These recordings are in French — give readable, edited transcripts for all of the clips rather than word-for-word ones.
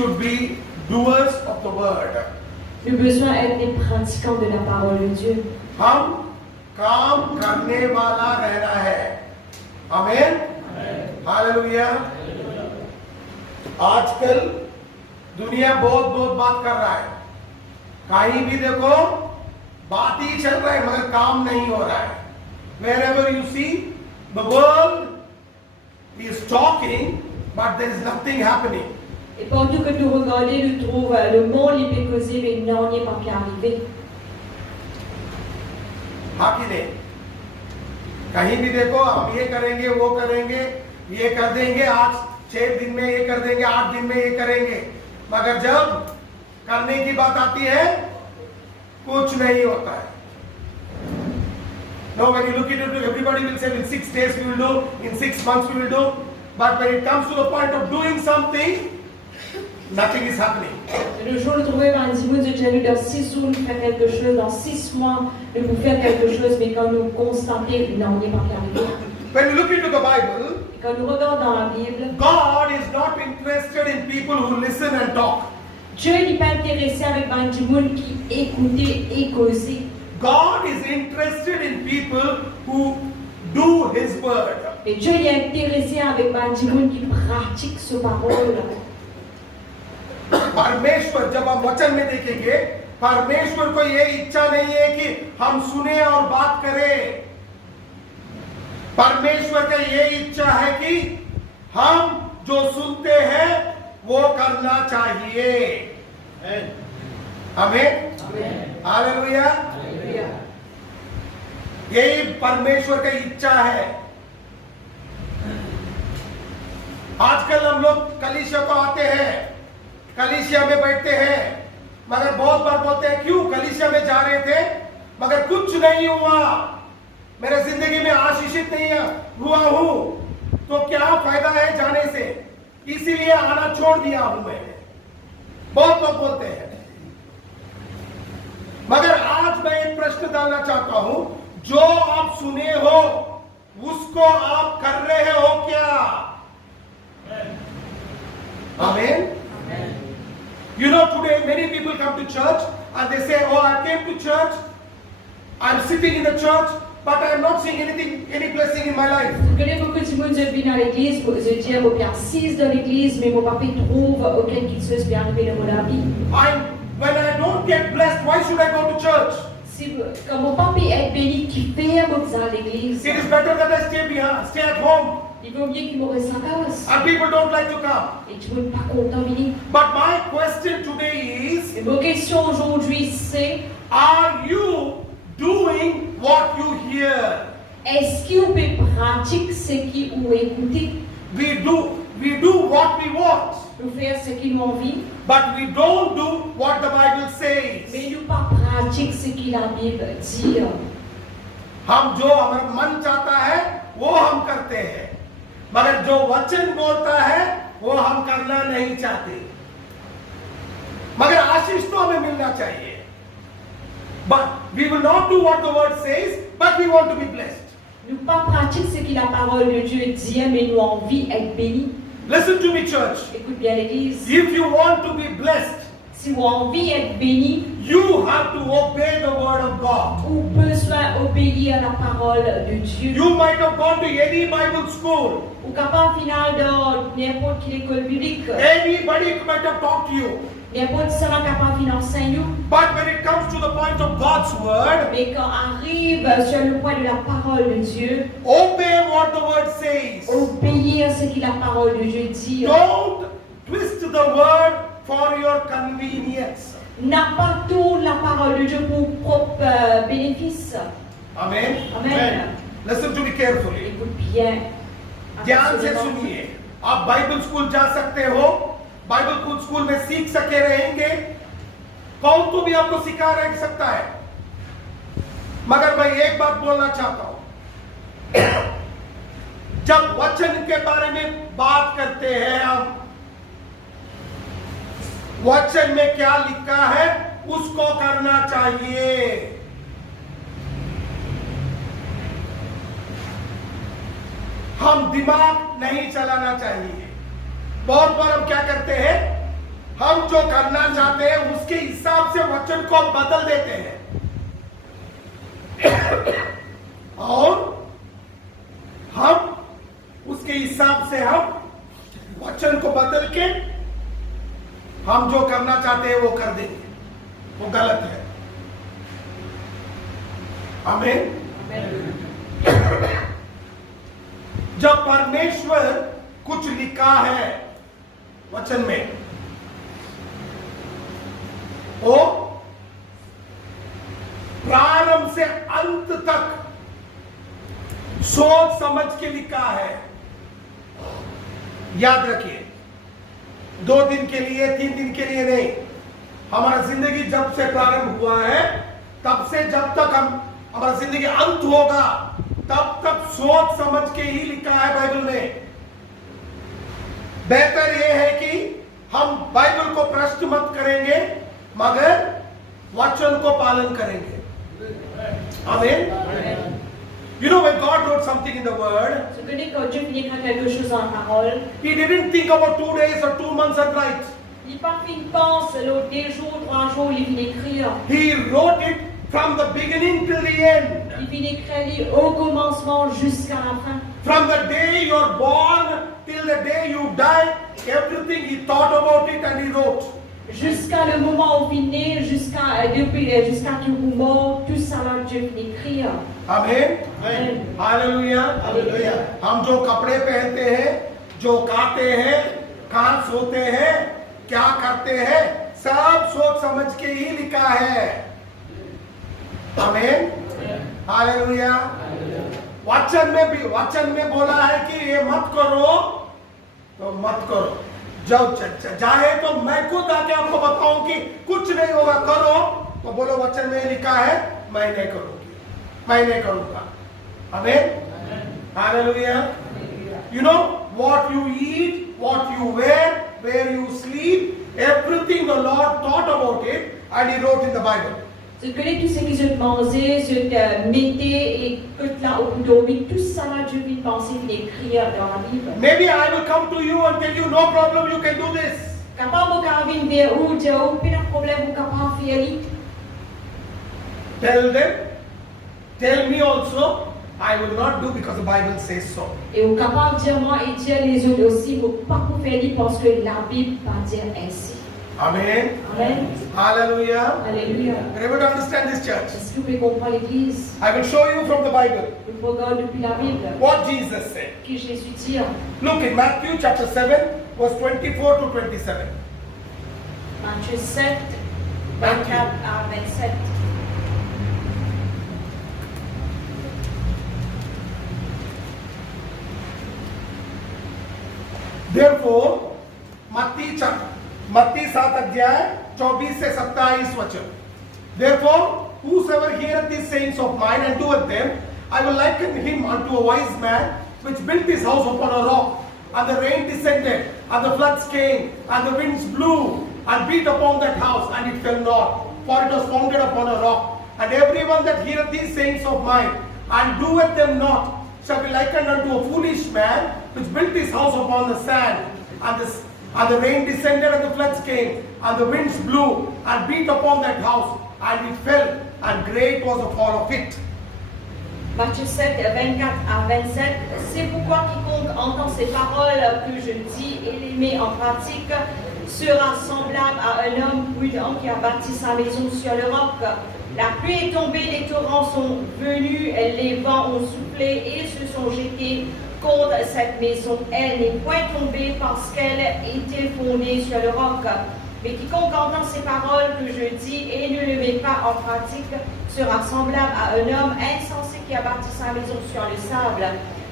should be doers of the word. Nous besoin d'être des pratiquants de la parole de Dieu. हम काम करने वाला रहना है. आमीन. हालेलुया. आजकल दुनिया बहुत बहुत बात कर रहा है. कहीं भी देखो बात ही चल रहा है मगर काम नहीं हो रहा है. Wherever you see, the world is talking, but there is nothing happening. Et partout que nous regardons, nous trouvons le monde il peut causer, mais non, il n'est pas pu arriver. हाँ कि नहीं? कहीं भी देखो हम ये करेंगे वो करेंगे ये कर देंगे, आज 6 दिन में ये कर देंगे, 8 दिन में ये करेंगे, मगर जब करने की बात आती है कुछ नहीं होता है. No, when you look into it, everybody will say in 6 days we will do, in 6 months we will do, but when it comes to the point of doing something, nothing is happening. Le jour où trouver un dimanche de Jésus dans 6 jours, nous faire quelque chose, dans 6 mois, nous vous faire quelque chose, mais quand nous constatons, non, il n'est pas pu arriver. When you look into the Bible, Et quand nous regardons dans la Bible, God is not interested in people who listen and talk. Dieu n'est pas intéressé avec un dimanche qui écoute et cause. God is interested in people who do His word. Et Dieu est intéressé avec un dimanche qui pratique sa parole. परमेश्वर जब हम वचन में देखेंगे, परमेश्वर को ये इच्छा नहीं है कि हम सुने और बात करें. परमेश्वर का ये इच्छा है कि हम जो सुनते हैं वो करना चाहिए. आमीन. हालेलुया. यही परमेश्वर का इच्छा है. आजकल हम लोग कलीसिया को आते हैं, कलीसिया में बैठते हैं, मगर बहुत बार बोलते हैं क्यों कलीसिया में जा रहे थे मगर कुछ नहीं हुआ, मेरे जिंदगी में आशीषित नहीं हुआ हूं, तो क्या फायदा है जाने से, इसीलिए आना छोड़ दिया हूं मैंने. बहुत लोग बोलते हैं. मगर आज मैं एक प्रश्न डालना चाहता हूं, जो आप सुने हो उसको आप कर रहे हो क्या? आमीन. You know, today many people come to church and they say, oh, I came to church, I'm sitting in the church, but I am not seeing anything, any blessing in my life. Je connais beaucoup de monde qui viennent à l'église pour se dire, mon père assise dans l'église, mais mon papa trouve aucune chose qui arrive dans la vie. When I don't get blessed, why should I go to church? Si, quand mon papa est béni, qui fait à l'église, It is better that I stay at home. il vaut mieux qu'il me reste en case. And people don't like to come. Et tu ne pas content venir. But my question today is, Et ma question aujourd'hui c'est, are you doing what you hear? est-ce qu'on peut pratiquer ce qu'on écouté? We do what we want, Nous faire ce qu'ils ont envie, but we don't do what the Bible says. mais nous pas pratiquer ce que la Bible dit. हम जो हमारा मन चाहता है वो हम करते हैं, मगर जो वचन बोलता है वो हम करना नहीं चाहते. मगर आशीष तो हमें मिलना चाहिए. But we will not do what the word says, but we want to be blessed. Nous pas pratiquer ce que la parole de Dieu dit, mais nous envie d'être bénis. Listen to me, church. Écoute bien l'église. If you want to be blessed, Si vous avez envie d'être béni, you have to obey the word of God. vous besoin obéir à la parole de Dieu. You might have gone to any Bible school. Ou capable final dans n'importe quelle école biblique. Anybody might have taught you. N'importe qui sera capable d'enseigner. But when it comes to the point of God's word, Mais quand arrive sur le point de la parole de Dieu, obey what the word says. obéir ce que la parole de Dieu dit. Don't twist the word for your convenience. N'a pas tourné la parole de Dieu pour propre bénéfice. Amen. Amen. Listen to me carefully. Écoute bien. ध्यान से सुनिए. आप Bible school जा सकते हो, Bible school में सीख सके रहेंगे, कौन तो भी आपको सिखा रह सकता है. मगर मैं एक बात बोलना चाहता हूं, जब वचन के बारे में बात करते हैं हम, वचन में क्या लिखा है उसको करना चाहिए. हम दिमाग नहीं चलाना चाहिए. बहुत बार हम क्या करते हैं, जो करना चाहते हैं उसके हिसाब से वचन को बदल देते हैं और हम उसके हिसाब से हम वचन को बदल के हम जो करना चाहते हैं वो कर देंगे, वो गलत है। आमीन। जब परमेश्वर कुछ लिखा है वचन में, वो प्रारंभ से अंत तक सोच समझ के लिखा है। याद रखिए, 2 दिन के लिए 3 दिन के लिए नहीं, हमारा जिंदगी जब से प्रारंभ हुआ है तब से जब तक हमारा जिंदगी अंत होगा तब तक सोच समझ के ही लिखा है बाइबल में। बेहतर यह है कि हम बाइबल को प्रश्न मत करेंगे मगर वचन को पालन करेंगे। आमीन। You know, when God wrote something in the word, Tu connais quand Dieu finit écrire quelque chose dans la parole, He didn't think about 2 days or 2 months and write. il pas fait une pense, l'autre des jours, 3 jours, il finit écrire. He wrote it from the beginning till the end. Il finit écrire au commencement jusqu'à la fin. From the day you're born till the day you die, everything He thought about it and He wrote. Jusqu'à le moment où il naît, jusqu'à que vous mort, tout ça là, Dieu finit écrire. Amen. Amen. Hallelujah. Hallelujah. हम जो कपड़े पहनते हैं, जो खाते हैं, कहाँ सोते हैं, क्या करते हैं, सब सोच समझ के ही लिखा है। आमीन। हालेलुया। वचन में बोला है कि ये मत करो तो मत करो। जब चाहे तो मैं खुद आके आपको बताऊं कि कुछ नहीं होगा, करो तो बोलो वचन में लिखा है मैं नहीं करूंगी, मैं नहीं करूंगा। आमीन। Hallelujah. You know what you eat, what you wear, where you sleep, everything the Lord thought about it and He wrote in the Bible. Tu connais tout ce que je te mangeais, je te mettais et tout là au bout d'eau, tout ça là, Dieu vient penser, il écrire dans la Bible. Maybe I will come to you and tell you no problem, you can do this. Capable vous carvin vers où, Dieu, pas de problème, vous capable faire li. Tell them, tell me also, I will not do because the Bible says so. Et vous capable dire moi et dire les autres aussi, vous pas pour faire li parce que la Bible va dire ainsi. Amen. Amen. Hallelujah. Alléluia. Are you able to understand this, church? Est-ce que vous pouvez comprendre l'Église? I will show you from the Bible Je vous regarde depuis la Bible. what Jesus said. Que Jésus dit. Look in Matthew chapter 7, verse 24 to 27. Matthieu 7, 24 à 27. Therefore, मत्ती 7 अध्याय 24 से 27 वचन. Therefore, whosoever heareth these sayings of mine and doeth them, I will liken him unto a wise man which built his house upon a rock. And the rain descended, and the floods came, and the winds blew, and beat upon that house, and it fell not, for it was founded upon a rock. And everyone that heareth these sayings of mine, and doeth them not, shall be likened unto a foolish man, which built his house upon the sand. And the rain descended, and the floods came, and the winds blew, and beat upon that house, and it fell, and great was the fall of it. Matthieu 7, 24 à 27. C'est pourquoi quiconque entend ces paroles que je dis et les met en pratique sera semblable à un homme prudent qui a bâti sa maison sur le roc. La pluie est tombée, les torrents sont venus, les vents ont soufflé et se sont jetés contre cette maison. Elle n'est point tombée parce qu'elle était fondée sur le roc. Mais quiconque entend ces paroles que je dis et ne les met pas en pratique sera semblable à un homme insensé qui a bâti sa maison sur le sable.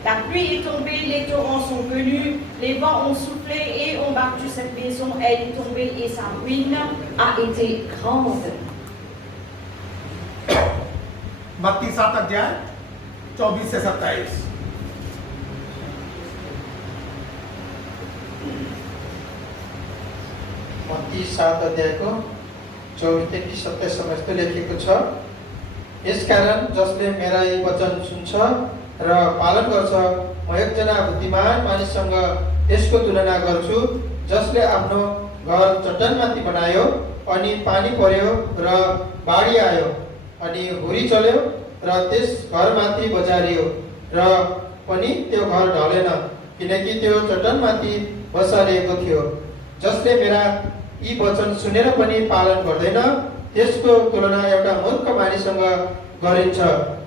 La pluie est tombée, les torrents sont venus, les vents ont soufflé et ont battu cette maison. Elle est tombée et sa ruine a été grande. मत्ती 7 अध्याय 24 से 27. मत्ती 7 अध्यायको 24 देखि 27 यस्तो लेखेको छ, यसकारण जसले मेरा यी वचन सुन्छ र पालन गर्छ, म एकजना बुद्धिमान मानिससँग यसको तुलना गर्छु, जसले आफ्नो घर चट्टानमाथि बनायो अनि पानी पर्यो र बाढी आयो अनि हुरी चल्यो र त्यस घरमाथि बजारियो र पनि त्यो घर ढलेन किनकि त्यो चट्टानमाथि बसालिएको थियो। जसले मेरा यी वचन सुनेर पनि पालन गर्दैन त्यसको तुलना एउटा मूर्ख मानिससँग गरिन्छ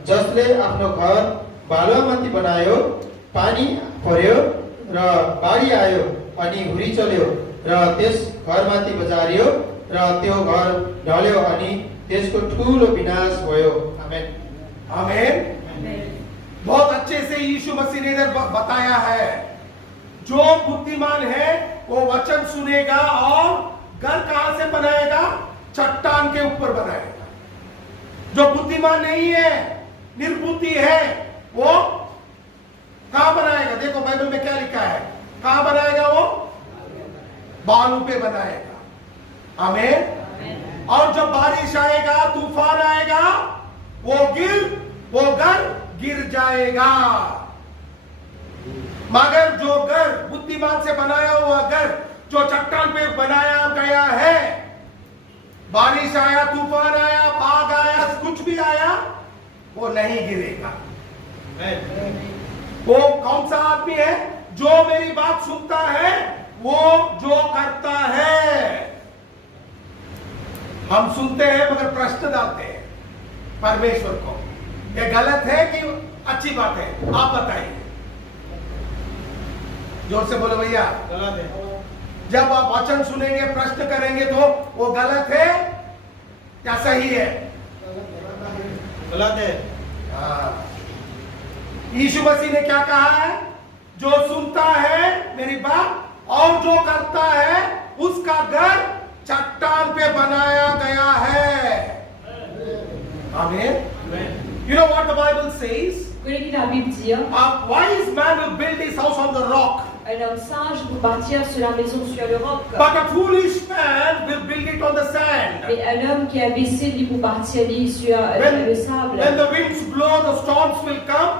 जसले आफ्नो घर बालुवामाथि बनायो, पानी पर्यो र बाढी आयो अनि हुरी चल्यो र त्यस घरमाथि बजारियो र त्यो घर ढल्यो अनि त्यसको ठूलो विनाश भयो। आमेन। आमेन। बहुत अच्छे से यीशु मसीह ने इधर बताया है, जो बुद्धिमान है वो वचन सुनेगा और घर कहां से बनाएगा? चट्टान के ऊपर बनाएगा। जो बुद्धिमान नहीं है, निर्बुद्धि है, वो कहां बनाएगा? देखो बाइबल में क्या लिखा है, कहां बनाएगा? वो बालू पे बनाएगा। आमीन। और जब बारिश आएगा, तूफान आएगा, वो घर गिर जाएगा। मगर जो घर बुद्धिमान से बनाया हुआ घर, जो चट्टान पे बनाया गया है, बारिश आया, तूफान आया, आग आया, कुछ भी आया, वो नहीं गिरेगा। वो कौन सा आदमी है? जो मेरी बात सुनता है, वो जो करता है। हम सुनते हैं मगर प्रश्न डालते हैं परमेश्वर को, ये गलत है कि अच्छी बात है? आप बताइए, जोर से बोलो भैया। गलत है। जब आप वचन सुनेंगे, प्रश्न करेंगे तो वो गलत है या सही है? गलत है। यीशु मसीह ने क्या कहा है? जो सुनता है मेरी बात और जो करता है, उसका घर चट्टान पे बनाया गया है। आमीन। You know what the Bible says? Vous connaissez la Bible dit, A wise man will build his house on the rock, un homme sage pour bâtir sur la maison sur le roc. but a foolish man will build it on the sand. Mais un homme qui est imbécile, il pour bâtir sur le sable. When the winds blow, the storms will come.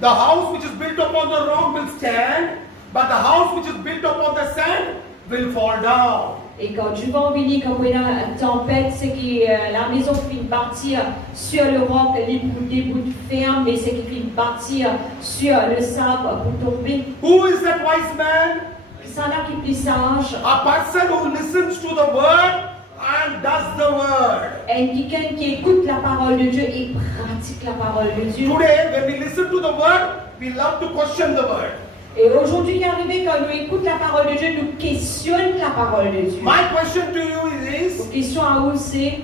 The house which is built upon the rock will stand, but the house which is built upon the sand will fall down. Et quand du vent vient, quand il y a une tempête, c'est que la maison finit de bâtir sur le roc, les bouts fermes, mais c'est qu'il finit de bâtir sur le sable pour tomber. Who is that wise man? C'est là qui est plus sage. A person who listens to the word and does the word. Et quelqu'un qui écoute la parole de Dieu et pratique la parole de Dieu. Today, when we listen to the word, we love to question the word. Et aujourd'hui, qui est arrivé, quand nous écoutons la parole de Dieu, nous questionnons la parole de Dieu. My question to you is, Notre question à vous, c'est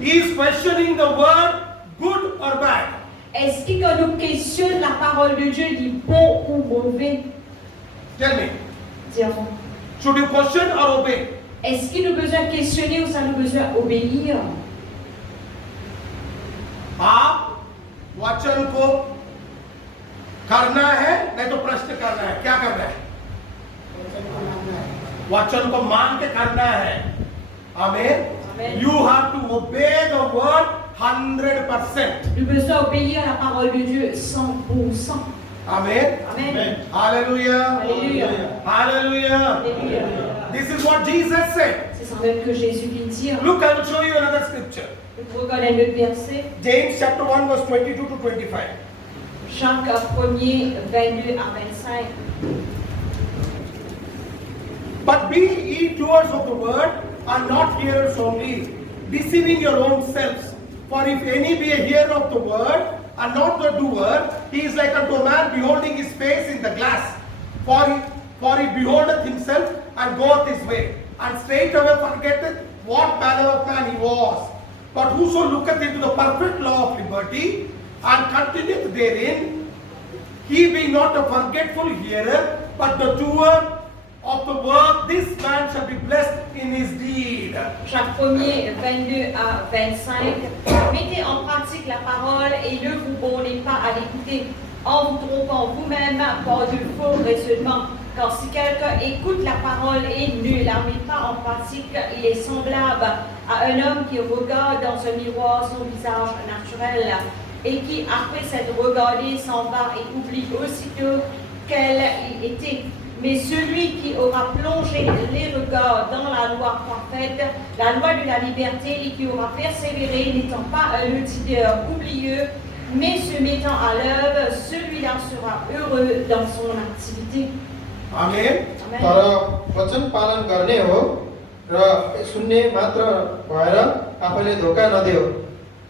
is questioning the word good or bad? est-ce que quand nous questionnons la parole de Dieu, il est bon ou mauvais? Tell me, Dis-moi. should you question or obey? Est-ce qu'il nous besoin de questionner ou ça nous besoin d'obéir? आप वचन को करना है, नहीं तो प्रश्न करना है। क्या करना है? वचन को मान के करना है। आमीन। Amen. You have to obey the word 100%. Nous besoin d'obéir à la parole de Dieu 100%. Amen. Amen. Hallelujah. Alléluia. Hallelujah. Alléluia. This is what Jesus said. C'est ça même que Jésus vient dire. Look, I will show you another scripture. Vous regardez le verset. James chapter 1 verse 22 to 25. Jacques 1er, 22 à 25. But be ye doers of the word, and not hearers only, deceiving your own selves. For if any be a hearer of the word, and not the doer, he is like unto a man beholding his face in the glass. For he beholdeth himself, and goeth his way, and straightway forgetteth what manner of man he was. But whoso looketh into the perfect law of liberty, and continueth therein, he being not a forgetful hearer, but the doer of the work, this man shall be blessed in his deed. Jacques 1er, 22 à 25. Mettez en pratique la parole et ne vous bornez pas à l'écouter, en vous trompant vous-même par de faux raisonnements. Car si quelqu'un écoute la parole et ne la met pas en pratique, il est semblable à un homme qui regarde dans un miroir son visage naturel et qui, après s'être regardé, s'en va et oublie aussitôt quel il était. Mais celui qui aura plongé les regards dans la loi parfaite, la loi de la liberté, et qui aura persévéré, n'étant pas un auditeur oublieux, mais se mettant à l'œuvre, celui-là sera heureux dans son activité. Amen. Amen. तर वचन पालन गर्ने हो र सुन्ने मात्र भएर आफैले धोका नदेऊ।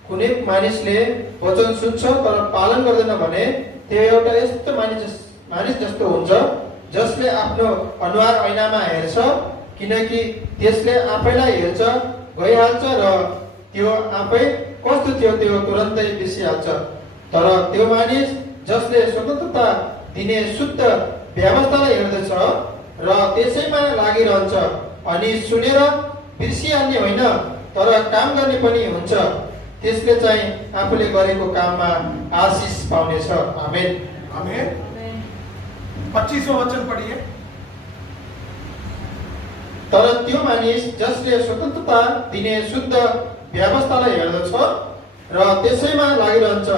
कुनै मानिसले वचन सुन्छ तर पालन गर्दैन भने त्यो एउटा यस्तो मानिस जस्तो हुन्छ जसले आफ्नो अनुहार ऐनामा हेर्छ, किनकि त्यसले आफैलाई हेर्छ, गइहाल्छ र त्यो आफै कस्तो थियो त्यो तुरन्तै बिर्सिहाल्छ। तर त्यो मानिस जसले स्वतन्त्रता दिने शुद्ध व्यवस्थालाई हेर्दछ र त्यसैमा लागिरहन्छ अनि सुनेर बिर्सिहाल्ने होइन तर काम गर्ने पनि हुन्छ, त्यसले चाहिँ आफूले गरेको काममा आशिष पाउनेछ। आमेन। आमेन। Amen. 25वां वचन पढ़िए। तर त्यो मानिस जसले स्वतन्त्रता दिने शुद्ध व्यवस्थालाई हेर्दछ र त्यसैमा लागिरहन्छ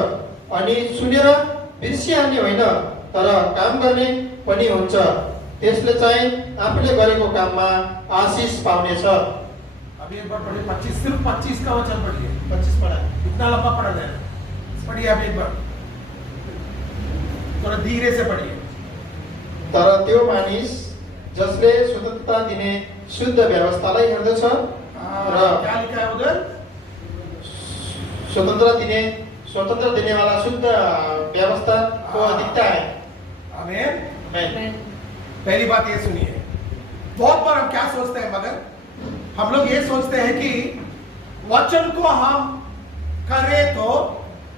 अनि सुनेर बिर्सिहाल्ने होइन तर काम गर्ने पनि हुन्छ, त्यसले चाहिँ आफूले गरेको काममा आशिष पाउनेछ। अभी एक बार पढ़िए 25, सिर्फ 25 का वचन पढ़िए। 25 पढा। इतना लंबा पढ़ा जाए, पढ़िए आप एक बार, थोड़ा धीरे से पढ़िए। तर त्यो मानिस जसले स्वतन्त्रता दिने शुद्ध व्यवस्थालाई हेर्दछ र क्या लिखा है उधर? स्वतन्त्र देने वाला शुद्ध व्यवस्था को दिखता है। आमेन। Amen. पहली बात ये सुनिए, बहुत बार हम क्या सोचते हैं, मगर हम लोग ये सोचते हैं कि वचन को हम करें तो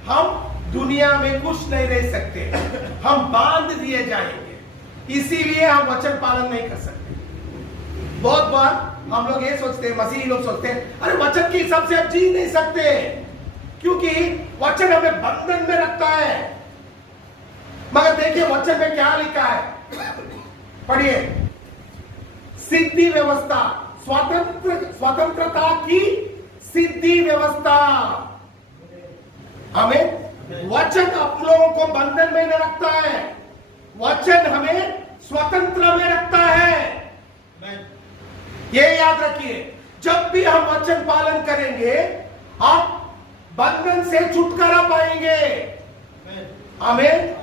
हम दुनिया में कुछ नहीं रह सकते, हम बांध दिए जाएंगे, इसीलिए हम वचन पालन नहीं कर सकते। बहुत बार हम लोग ये सोचते हैं, मसीही लोग सोचते हैं, अरे वचन के हिसाब से हम जी नहीं सकते, क्योंकि वचन हमें बंधन में रखता है। मगर देखिए वचन में क्या लिखा है, पढ़िए। सिद्धि व्यवस्था, स्वतंत्रता की सिद्धि व्यवस्था। हमें वचन आप लोगों को बंधन में न रखता है, वचन हमें स्वतंत्र में रखता है। ये याद रखिए, जब भी हम वचन पालन करेंगे आप बंधन से छुटकारा पाएंगे। आमीन।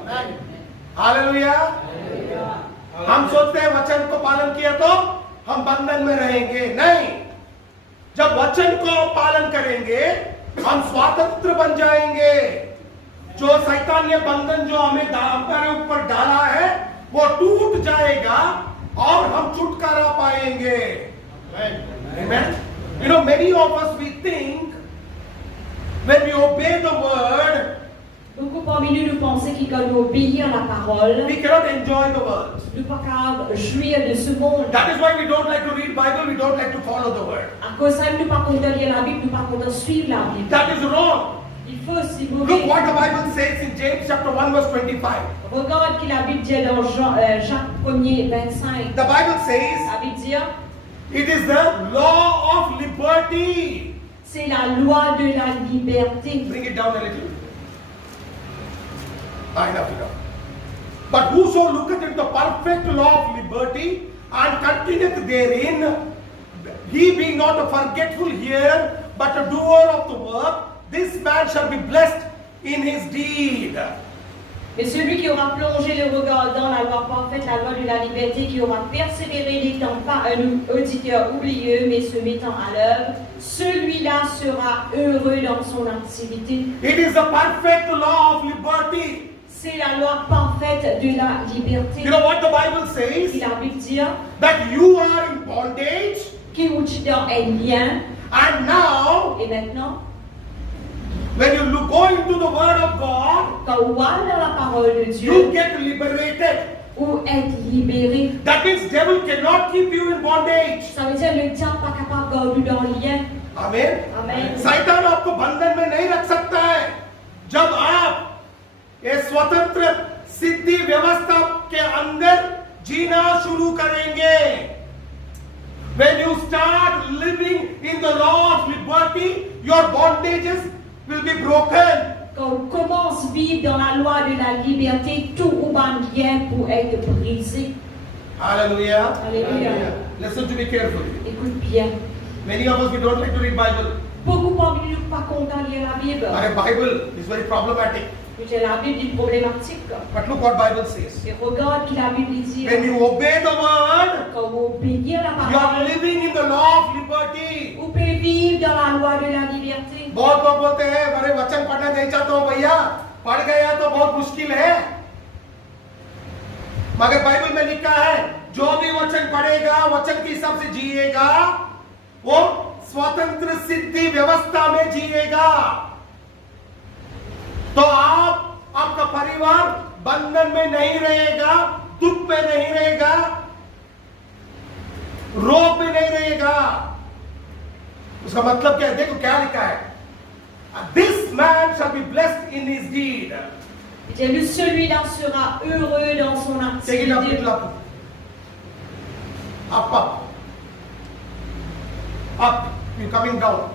हालेलुया। हम सोचते हैं वचन को पालन किया तो हम बंधन में रहेंगे, नहीं। जब वचन को पालन करेंगे हम स्वतंत्र बन जाएंगे। जो शैतान ने बंधन जो हमारे ऊपर डाला है वो टूट जाएगा और हम छुटकारा पाएंगे। Amen. You know, many of us we think when we obey the word, Beaucoup parmi nous pensons qu'il faut nous obéir la parole. we cannot enjoy the word. Nous ne pouvons pas jouir de ce monde. That is why we don't like to read Bible, we don't like to follow the word. À cause de ça, nous ne pouvons pas lire la Bible, nous ne pouvons pas suivre la Bible. That is wrong. Il faut s'y Look mourir. what the Bible says in James chapter 1 verse 25. Regarde ce que la Bible dit dans Jacques 1er 25. The Bible says La Bible dit, it is the law of liberty. c'est la loi de la liberté. Bring it down a little. Enough. But whoso looketh into the perfect law of liberty and continueth therein, he being not a forgetful hearer, but a doer of the work, this man shall be blessed in his deed. Mais celui qui aura plongé le regard dans la loi parfaite, la loi de la liberté, qui aura persévéré n'étant pas un auditeur oublieux, mais se mettant à l'œuvre, celui-là sera heureux dans son activité. It is the perfect law of liberty. C'est la loi parfaite de la liberté. You know what the Bible says? Et la Bible dit That you are in bondage, que vous êtes dans un lien, and now et maintenant, when you go into the word of God, quand vous allez dans la parole de you Dieu, get liberated. ou être libéré, That means devil cannot keep you in bondage. ça veut dire le diable n'est pas capable de garder dans le lien. Amen. Amen. शैतान आपको बंधन में नहीं रख सकता है। जब आप ये स्वतंत्र सिद्धि व्यवस्था के अंदर जीना शुरू करेंगे, when you start living in the law of liberty, your bondages will be broken. Quand on commence à vivre dans la loi de la liberté, tout ou bien lien pour être brisé. Hallelujah. Alléluia. Listen to me carefully. Écoute bien. Many of us, we don't like to read Bible. Beaucoup parmi nous pas contents de lire la Bible. Our Bible is very problematic. Mais la Bible est problématique. But look what Bible says. Et regarde ce que la Bible dit. When you obey the word, Quand vous obéissez la you are parole, living in the law of liberty. vous pouvez vivre dans la loi de la liberté. बहुत लोग बोलते हैं अरे वचन पढ़ना नहीं चाहता हूँ भैया, पढ़ गया तो बहुत मुश्किल है। मगर बाइबल में लिखा है जो भी वचन पढ़ेगा, वचन के हिसाब से जिएगा, वो स्वतंत्र सिद्धि व्यवस्था में जिएगा। तो आपका परिवार बंधन में नहीं रहेगा, दुख में नहीं रहेगा, रोग में नहीं रहेगा। उसका मतलब क्या है? देखो क्या लिखा है, This man shall be blessed in his deed. Celui-là sera heureux dans son Take it up, activité. up, you coming down.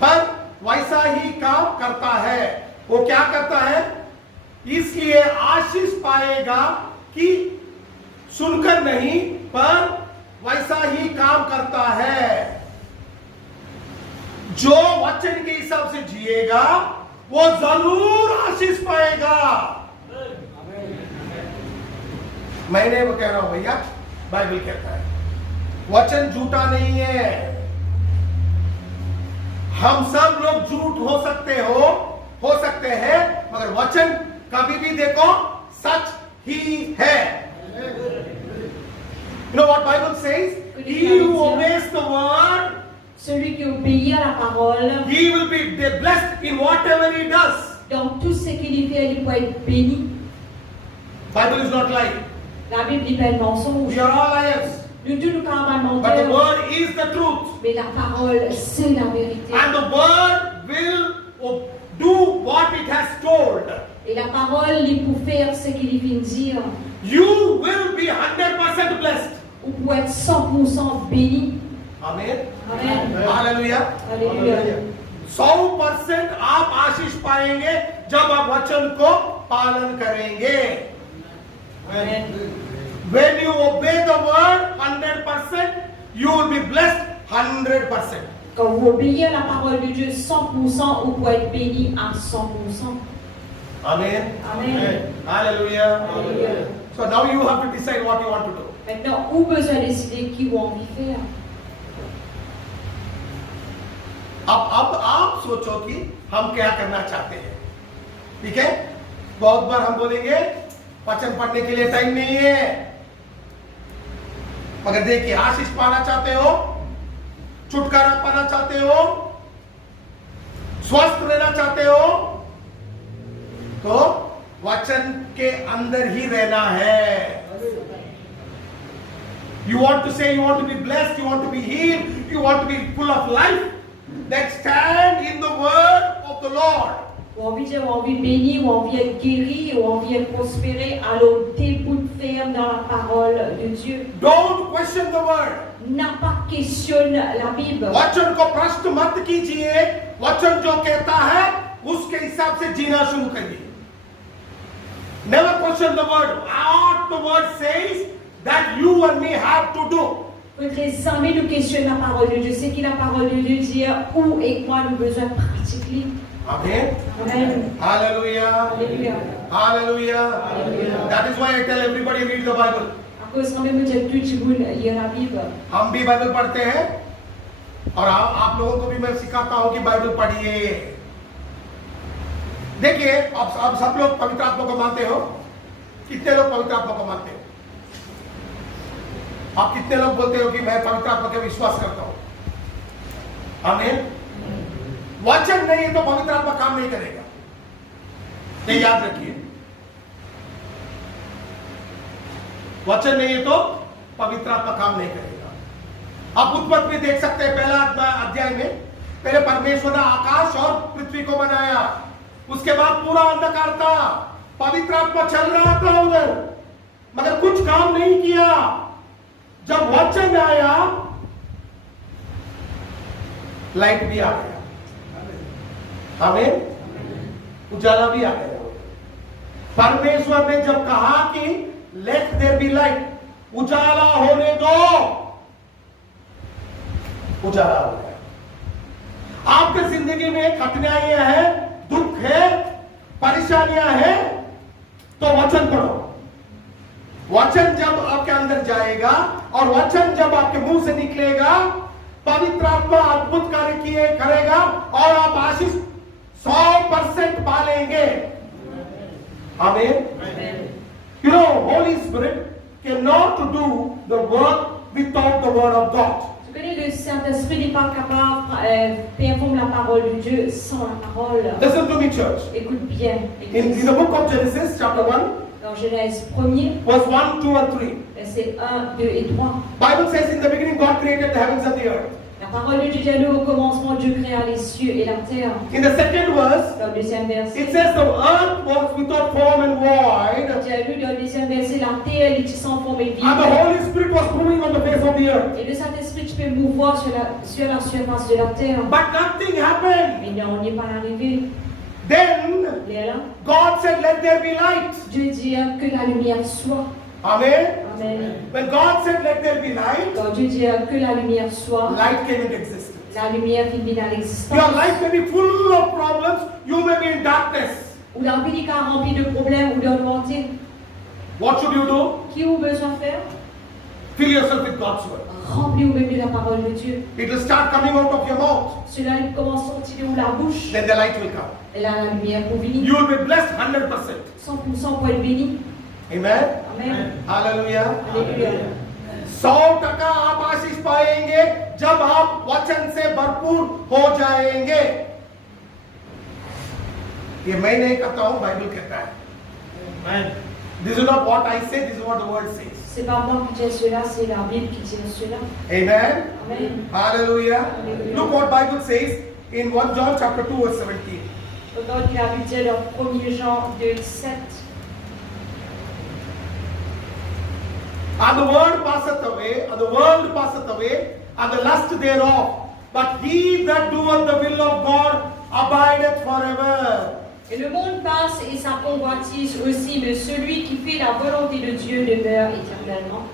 पर वैसा ही काम करता है। वो क्या करता है? इसलिए आशीष पाएगा कि सुनकर नहीं, पर वैसा ही काम करता है। जो वचन के हिसाब से जिएगा वो जरूर आशीष पाएगा। मैं नहीं कह रहा हूं भैया, बाइबल कहता है वचन झूठा नहीं है। हम सब लोग झूठ हो सकते हैं, मगर वचन कभी भी देखो सच ही है। You know what Bible says? He who obeys the word, Celui qui obéit à la parole, he will be blessed in whatever he does. dans tout ce qu'il fait, il peut être béni. Bible is not lying. La Bible n'est pas un mensonge. We are all liars. Nous tous nous sommes But the menteurs. word is the truth. Mais la parole, c'est la vérité. And the word will do what it has told. Et la parole, il pour faire ce qu'il vient de dire. You will be 100% blessed. Ou pour être 100% béni. Amen. Amen. Hallelujah. Alléluia. 100% आप आशीष पाएंगे जब आप वचन को पालन करेंगे। Amen. When you obey the word 100%, you will be blessed 100%. Quand vous obéissez à la parole de Dieu 100%, vous pouvez être béni à 100%. Amen. Amen. Hallelujah. Alléluia. So now you have to decide what you want to do. Maintenant, où besoin de décider qui vous envie de faire. अब आप सोचो कि हम क्या करना चाहते हैं। ठीक है, बहुत बार हम बोलेंगे वचन पढ़ने के लिए टाइम नहीं है, मगर देखिए आशीष पाना चाहते हो, छुटकारा पाना चाहते हो, स्वस्थ रहना चाहते हो, तो वचन के अंदर ही रहना है। You want to say you want to be blessed, you want to be healed, you want to be full of life, then stand in the word of the Lord. Ou envie de dire, ou envie de bénir, ou envie d'être guéri, ou envie de prospérer, alors debout ferme dans la parole de Dieu. Don't question the word. N'a pas questionné la Bible. वचन को प्रश्न मत कीजिए, वचन जो कहता है उसके हिसाब से जीना शुरू करिए। Never question the word. What the word says that you and me have to do. Il faudrait jamais nous questionner la parole de Dieu. C'est qui la parole de Dieu dit où et quoi nous besoin de pratiquer. Amen. Amen. Hallelujah. Alléluia. Hallelujah. Hallelujah. That is why I tell everybody read the Bible. À cause quand même de tout le monde lire la Bible. हम भी बाइबल पढ़ते हैं और आप लोगों को भी मैं सिखाता हूं कि बाइबल पढ़िए। देखिए अब सब लोग पवित्र आत्मा को मानते हो? कितने लोग पवित्र आत्मा को मानते हो? आप कितने लोग बोलते हो कि मैं पवित्र आत्मा के विश्वास करता हूं? आमीन। वचन नहीं है तो पवित्र आत्मा काम नहीं करेगा, ये याद रखिए। वचन नहीं है तो पवित्र आत्मा काम नहीं करेगा। आप उत्पत्ति में देख सकते हैं, पहला अध्याय में पहले परमेश्वर ने आकाश और पृथ्वी को बनाया, उसके बाद पूरा अंधकार था, पवित्र आत्मा चल रहा था उधर, मगर कुछ काम नहीं किया। जब वचन आया लाइट भी आ गया, हमें उजाला भी आ गया। परमेश्वर ने जब कहा कि लेट देयर बी लाइट, उजाला होने दो, उजाला हो गया। आपके जिंदगी में कठिनाइयां हैं, दुख है, परेशानियां हैं, तो वचन पढ़ो। वचन जब आपके अंदर जाएगा और वचन जब आपके मुंह से निकलेगा, पवित्र आत्मा अद्भुत कार्य किए करेगा और आप आशीष 100% पालेंगे। आमीन। You know, Holy Spirit cannot do the work without the word of God. Tu connais, le Saint-Esprit n'est pas capable de performer la parole de Dieu sans la parole. Listen to me, church. Écoute bien. In the book of Genesis, chapter 1, Dans Genèse 1er, verse 1, 2, and 3, versets 1, 2 et 3. Bible says, in the beginning, God created the heavens and the earth. La parole de Dieu dit au commencement, Dieu créa les cieux et la terre. In the second verse, Dans le deuxième verset, it says the earth was without form and void, tu as lu dans le deuxième verset, la terre était sans forme et vide. and the Holy Spirit was moving on the face of the earth. Et le Saint-Esprit, tu peux le mouvoir sur la surface de la terre. But nothing happened. Mais non, on n'est pas arrivé. Then Il est là. God said, let there be light. Dieu dit que la lumière soit. Amen. Amen. When God said, let there be light, Quand Dieu dit que la lumière soit, light came into existence. la lumière vient dans l'existence. Your life may be full of problems. You may be in darkness. Ou la vie est remplie de problèmes ou de volonté. What should you do? Qui vous besoin faire? Fill yourself with God's word. Remplis-vous de la parole de Dieu. It will start coming out of your mouth. Cela il commence à sortir de la bouche. Then the light will come. Et là, la lumière pour venir. You will be blessed 100%. 100% pour être béni. Amen. Amen. Hallelujah. Alléluia. 100% आप आशीष पाएंगे जब आप वचन से भरपूर हो जाएंगे। ये मैं नहीं कहता हूं, बाइबल कहता है। This is not what I say, this is what the word says. C'est pas moi qui dis cela, c'est la Bible qui dit cela. Amen. Amen. Hallelujah. Hallelujah. Look what Bible says in 1 John chapter 2 verse 17. Regarde la Bible dit dans 1 Jean 2, 7. And the word passeth away, and the world passeth away, and the lust thereof. But he that doeth the will of God abideth forever. Et le monde passe et sa convoitise aussi, mais celui qui fait la volonté de Dieu demeure éternellement.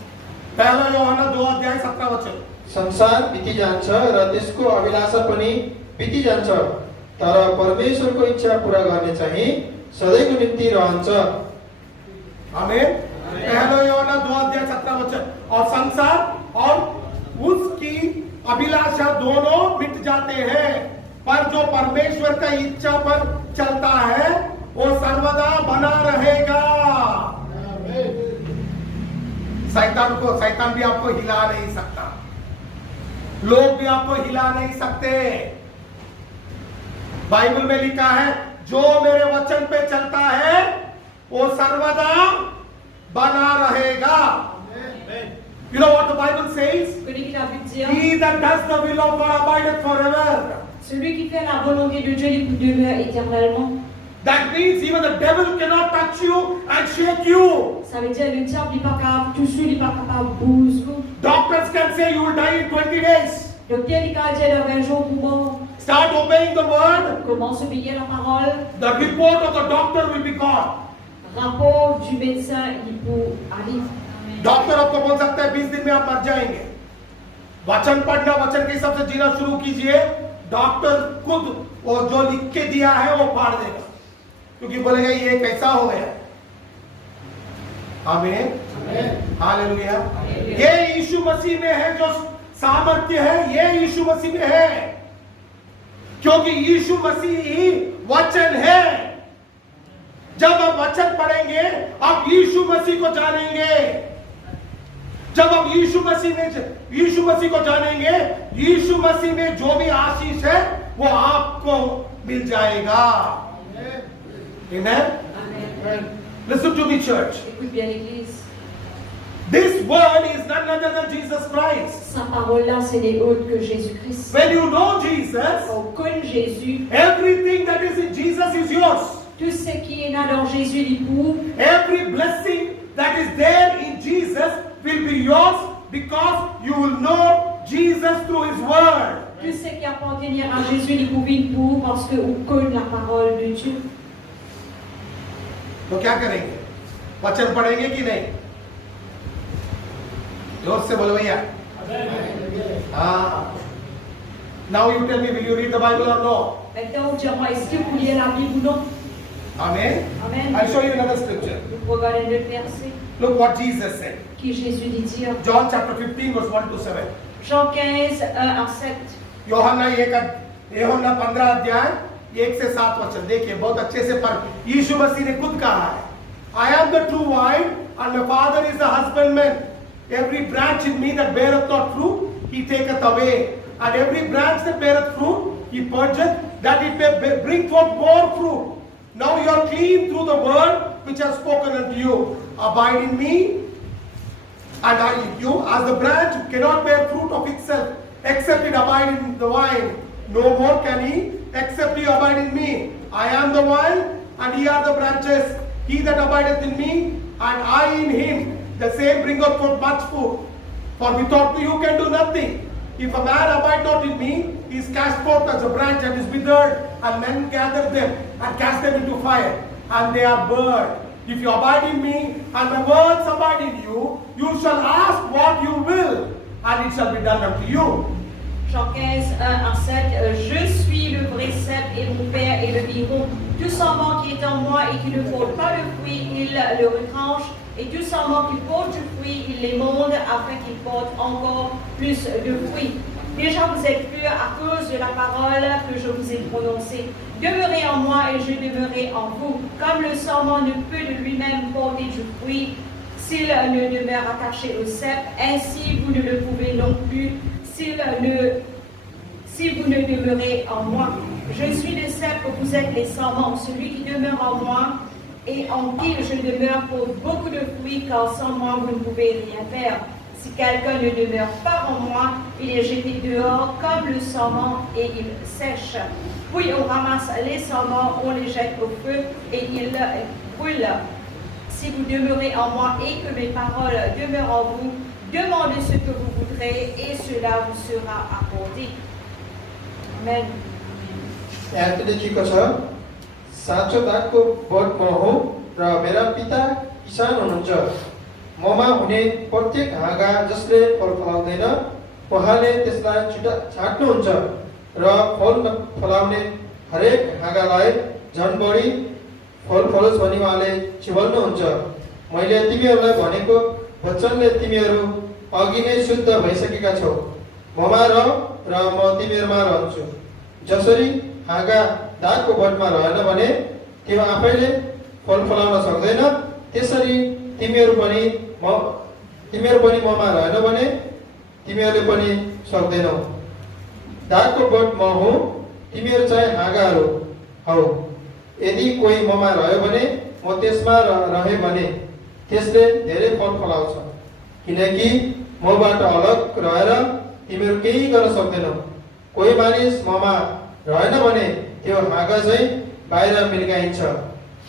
पहला यूहन्ना 2 अध्याय 17 वचन। संसार बिति जान्छ र त्यसको अभिलाषा पनि बिति जान्छ, तर परमेश्वरको इच्छा पूरा गर्ने चाहिँ सधैँको निम्ति रहन्छ। आमीन। पहला यूहन्ना 2 अध्याय 17 वचन। और संसार और उसकी अभिलाषा दोनों मिट जाते हैं, पर जो परमेश्वर का इच्छा पर चलता है वो सर्वदा बना रहेगा। शैतान भी आपको हिला नहीं सकता, लोग भी आपको हिला नहीं सकते। बाइबल में लिखा है जो मेरे वचन पे चलता है वो सर्वदा बना रहेगा। You know what the Bible says? He that does the will of God abideth forever. Celui qui fait la volonté de Dieu il demeure éternellement. That means even the devil cannot touch you and shake you. Ça veut dire le diable n'est pas capable, tout seul n'est pas capable de bouger. Doctors can say you will die in 20 days. Docteur il peut dire dans 20 jours pour mort. Start obeying the word. Commence à obéir la parole. The report of the doctor will be gone. Rapport du médecin il peut aller. Doctor आपको बोल सकता है 20 दिन में आप मर जाएंगे। वचन पढ़ना, वचन के हिसाब से जीना शुरू कीजिए। डॉक्टर खुद वो जो लिख के दिया है वो फाड़ देगा, क्योंकि बोलेगा ये कैसा हो गया। आमीन। हालेलुया। ये यीशु मसीह में है जो सामर्थ्य है, ये यीशु मसीह में है, क्योंकि यीशु मसीह ही वचन है। जब आप वचन पढ़ेंगे आप यीशु मसीह को जानेंगे। जब आप यीशु मसीह को जानेंगे, यीशु मसीह में जो भी आशीष है वो आपको मिल जाएगा। Amen. Amen. Listen to me, church. Écoute bien l'église. This word is none other than Jesus Christ. Sa parole là, c'est n'est autre que Jésus-Christ. When you know Jesus, Quand on connaît Jésus, everything that is in Jesus is yours. tout ce qui est là dans Jésus est pour vous. Every blessing that is there in Jesus will be yours because you will know Jesus through His Word. Tout ce qui appartient à Jésus est pour vous parce que vous connaissez la parole de Dieu. तो क्या करेंगे? वचन पढ़ेंगे कि नहीं? जोर से बोलो भैया। हाँ। Now you tell me, will you read the Bible or no? Maintenant, dis-moi, est-ce que vous lisez la Bible ou non? Amen. Amen. I'll show you another scripture. Nous regardons le verset Look what Jesus said. qui Jésus dit dire. John chapter 15 verse 1 to 7. Jean 15, 1 à 7. यूहन्ना 15 अध्याय 1 से 7 वचन देखिए, बहुत अच्छे से पढ़। यीशु मसीह ने खुद कहा है, I am the true vine and my Father is the husbandman. Every branch in me that beareth not fruit, he taketh away. And every branch that beareth fruit, he purgeth, that it may bring forth more fruit. Now you are clean through the word which I have spoken unto you. Abide in me, and I in you. As the branch cannot bear fruit of itself, except it abide in the vine, no more can he, except he abide in me. I am the vine, and ye are the branches. He that abideth in me, and I in him, the same bringeth forth much fruit. For without me you can do nothing. If a man abide not in me, he is cast forth as a branch and is withered, and men gather them and cast them into fire, and they are burned. If you abide in me, and my words abide in you, you shall ask what you will, and it shall be done unto you. Jean 15, 1 à 7. Je suis le vrai cep et mon Père est le vigneron. Tout sarment qui est en moi et qui ne porte pas le fruit, il le retranche. Et tout sarment qui porte du fruit, il l'émonde afin qu'il porte encore plus de fruits. Déjà vous êtes purs à cause de la parole que je vous ai prononcée. Demeurez en moi et je demeurerai en vous. Comme le sarment ne peut de lui-même porter du fruit s'il ne demeure attaché au cep, ainsi vous ne le pouvez non plus si vous ne demeurez en moi. Je suis le cep, vous êtes les sarments. Celui qui demeure en moi et en qui je demeure porte beaucoup de fruits, car sans moi vous ne pouvez rien faire. Si quelqu'un ne demeure pas en moi, il est jeté dehors comme le sarment et il sèche. Puis on ramasse les sarments, on les jette au feu et ils brûlent. Si vous demeurez en moi et que mes paroles demeurent en vous, demandez ce que vous voudrez et cela vous sera accordé. Amen. यहाँ लेखिएको छ, साँचो दागको बोट म हुँ र मेरा पिता किसान हुनुहुन्छ। ममा हुने प्रत्येक हाँगा जसले फल फलाउँदैन, उहाँले त्यसलाई छाट्नुहुन्छ र फल फलाउने हरेक हाँगालाई झन् बढी फल फलोस् भनी उहाँले छिवल्नुहुन्छ। मैले तिमीहरूलाई भनेको वचनले तिमीहरू अघि नै शुद्ध भइसकेका छौ। ममा र म तिमीहरूमा रहन्छु। जसरी हाँगा दागको बोटमा रहेन भने त्यो आफैले फल फलाउन सक्दैन, त्यसरी तिमीहरू पनि ममा रहेन भने तिमीहरूले पनि सक्दैनौ। दागको बोट म हुँ, तिमीहरू चाहिँ हाँगाहरू हौ। यदि कोही ममा रह्यो भने म त्यसमा रहे भने त्यसले धेरै फल फलाउँछ, किनकि मबाट अलग रहेर तिमीहरू केही गर्न सक्दैनौ। कोही मानिस ममा रहेन भने त्यो हाँगा चाहिँ बाहिर मिल्काइन्छ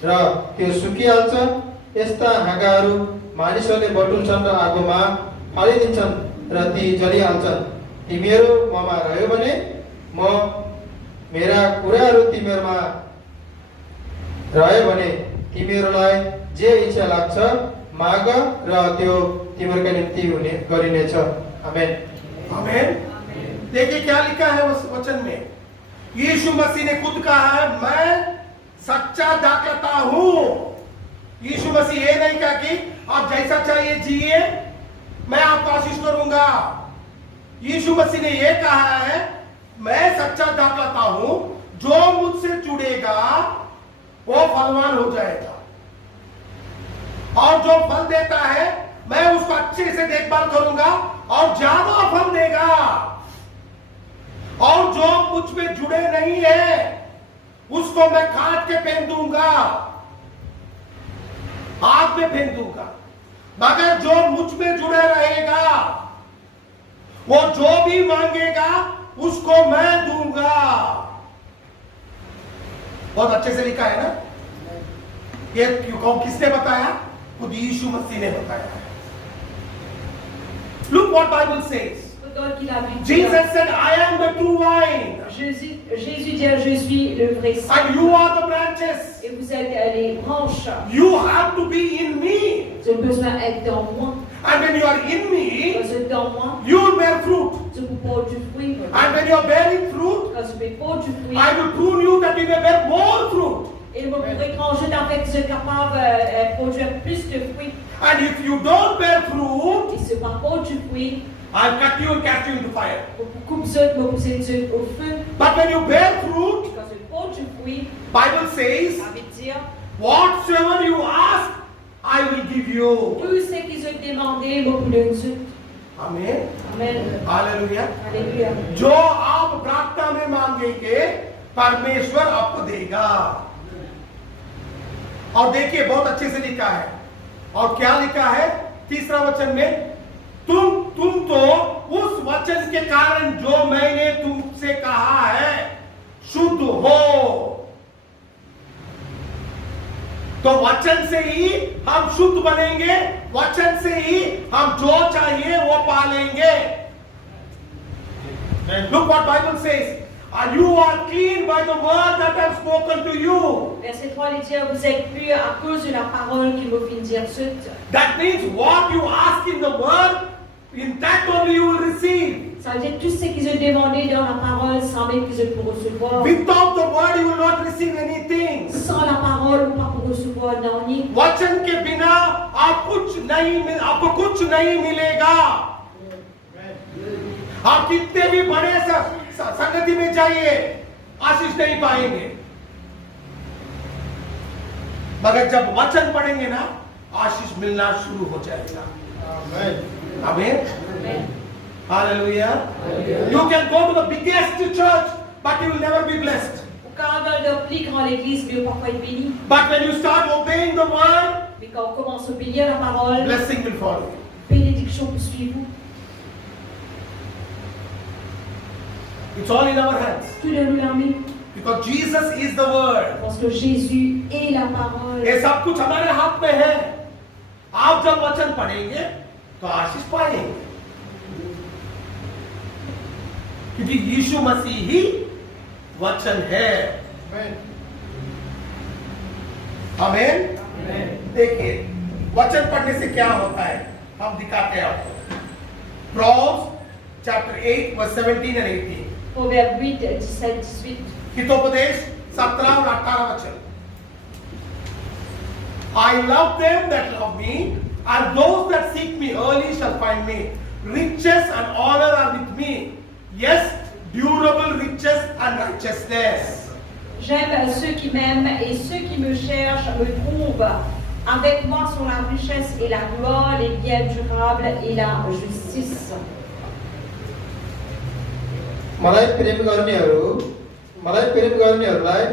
र त्यो सुकिहाल्छ। यस्ता हाँगाहरू मानिसहरूले बटुल्छन् र आगोमा फालिदिन्छन् र ती जलिहाल्छन्। तिमीहरू ममा रह्यो भने मेरा कुराहरू तिमीहरूमा रह्यो भने तिमीहरूलाई जे इच्छा लाग्छ माग र त्यो तिमीहरूका निम्ति गरिनेछ। आमेन। आमेन। देखिए क्या लिखा है उस वचन में। यीशु मसीह ने खुद कहा है, मैं सच्चा दाखलता हूं। यीशु मसीह ये नहीं कहा कि आप जैसा चाहिए जिए, मैं आपको आशीष करूंगा। यीशु मसीह ने ये कहा है, मैं सच्चा दाखलता हूं, जो मुझसे जुड़ेगा वो फलवान हो जाएगा, और जो फल देता है मैं उसको अच्छे से देखभाल करूंगा और ज्यादा फल देगा। और जो मुझ में जुड़े नहीं है उसको मैं काट के फेंक दूंगा, आग में फेंक दूंगा। मगर जो मुझ में जुड़े रहेगा वो जो भी मांगेगा उसको मैं दूंगा। बहुत अच्छे से लिखा है ना। ये किसने बताया? खुद यीशु मसीह ने बताया। Look what Bible says. d'autres qu'il a vu dire. Jesus said, I am the true vine, Jésus dit, je suis le vrai cep. and you are the branches. Et vous êtes les branches. You have to be in me. Vous avez besoin d'être dans moi. And when you are in me, Quand vous êtes dans moi, you will bear fruit. vous portez du fruit. And when you are bearing fruit, Quand vous portez du fruit, I will prune you that you may bear more fruit. et vous pourrez granger dans fait que vous êtes capable de produire plus de fruits. And if you don't bear fruit, Et si vous ne portez du fruit, I'll cut you and cast you into fire. vous coupez vous poussez au feu. But when you bear fruit, Et quand vous portez du fruit, Bible says, ça veut dire, whatsoever you ask, I will give you. tout ce qu'ils ont demandé, vous pouvez le dire. Amen. Amen. Hallelujah. Alléluia. जो आप प्रार्थना में मांगेंगे परमेश्वर आपको देगा। और देखिए बहुत अच्छे से लिखा है। और क्या लिखा है? तीसरा वचन में, तुम तो उस वचन के कारण जो मैंने तुमसे कहा है शुद्ध हो। तो वचन से ही हम शुद्ध बनेंगे, वचन से ही हम जो चाहिए वो पालेंगे। Look what Bible says. And you are clean by the word that I have spoken to you. Verset 3 dit, vous êtes purs à cause de la parole qui vous vient dire suite. That means what you ask in the word, in that only you will receive. Ça veut dire tout ce qu'ils ont demandé dans la parole, sans même qu'ils ont pour recevoir. Without the word you will not receive anything. Sans la parole, ou pas pour recevoir non ni. वचन के बिना आपको कुछ नहीं मिलेगा। आप कितने भी बड़े संगति में जाइए, आशीष नहीं पाएंगे। मगर जब वचन पढ़ेंगे ना, आशीष मिलना शुरू हो जाएगा। आमीन। Hallelujah. You can go to the biggest church, but you will never be blessed. Au cadre de plus grand l'église, mais parfois être béni. But when you start obeying the word, Mais quand on commence à obéir la parole, blessing will follow. bénédiction peut suivre vous. It's all in our hands. Tout est dans la main. Because Jesus is the word. Parce que Jésus est la parole. ये सब कुछ हमारे हाथ में है। आप जब वचन पढ़ेंगे तो आशीष पाएंगे, क्योंकि यीशु मसीह ही वचन है। आमीन। देखिए वचन पढ़ने से क्या होता है, हम दिखाते हैं आपको। Proverbs chapter 8 verse 17 and 18। Proverbe 8, 17, 18. हितोपदेश 17 और 18 वचन। I love them that love me, and those that seek me early shall find me. Riches and honor are with me. Yes, durable riches and righteousness. J'aime ceux qui m'aiment et ceux qui me cherchent me trouvent. Avec moi sont la richesse et la gloire, les biens durables et la justice. मलाई प्रेम गर्नेहरूलाई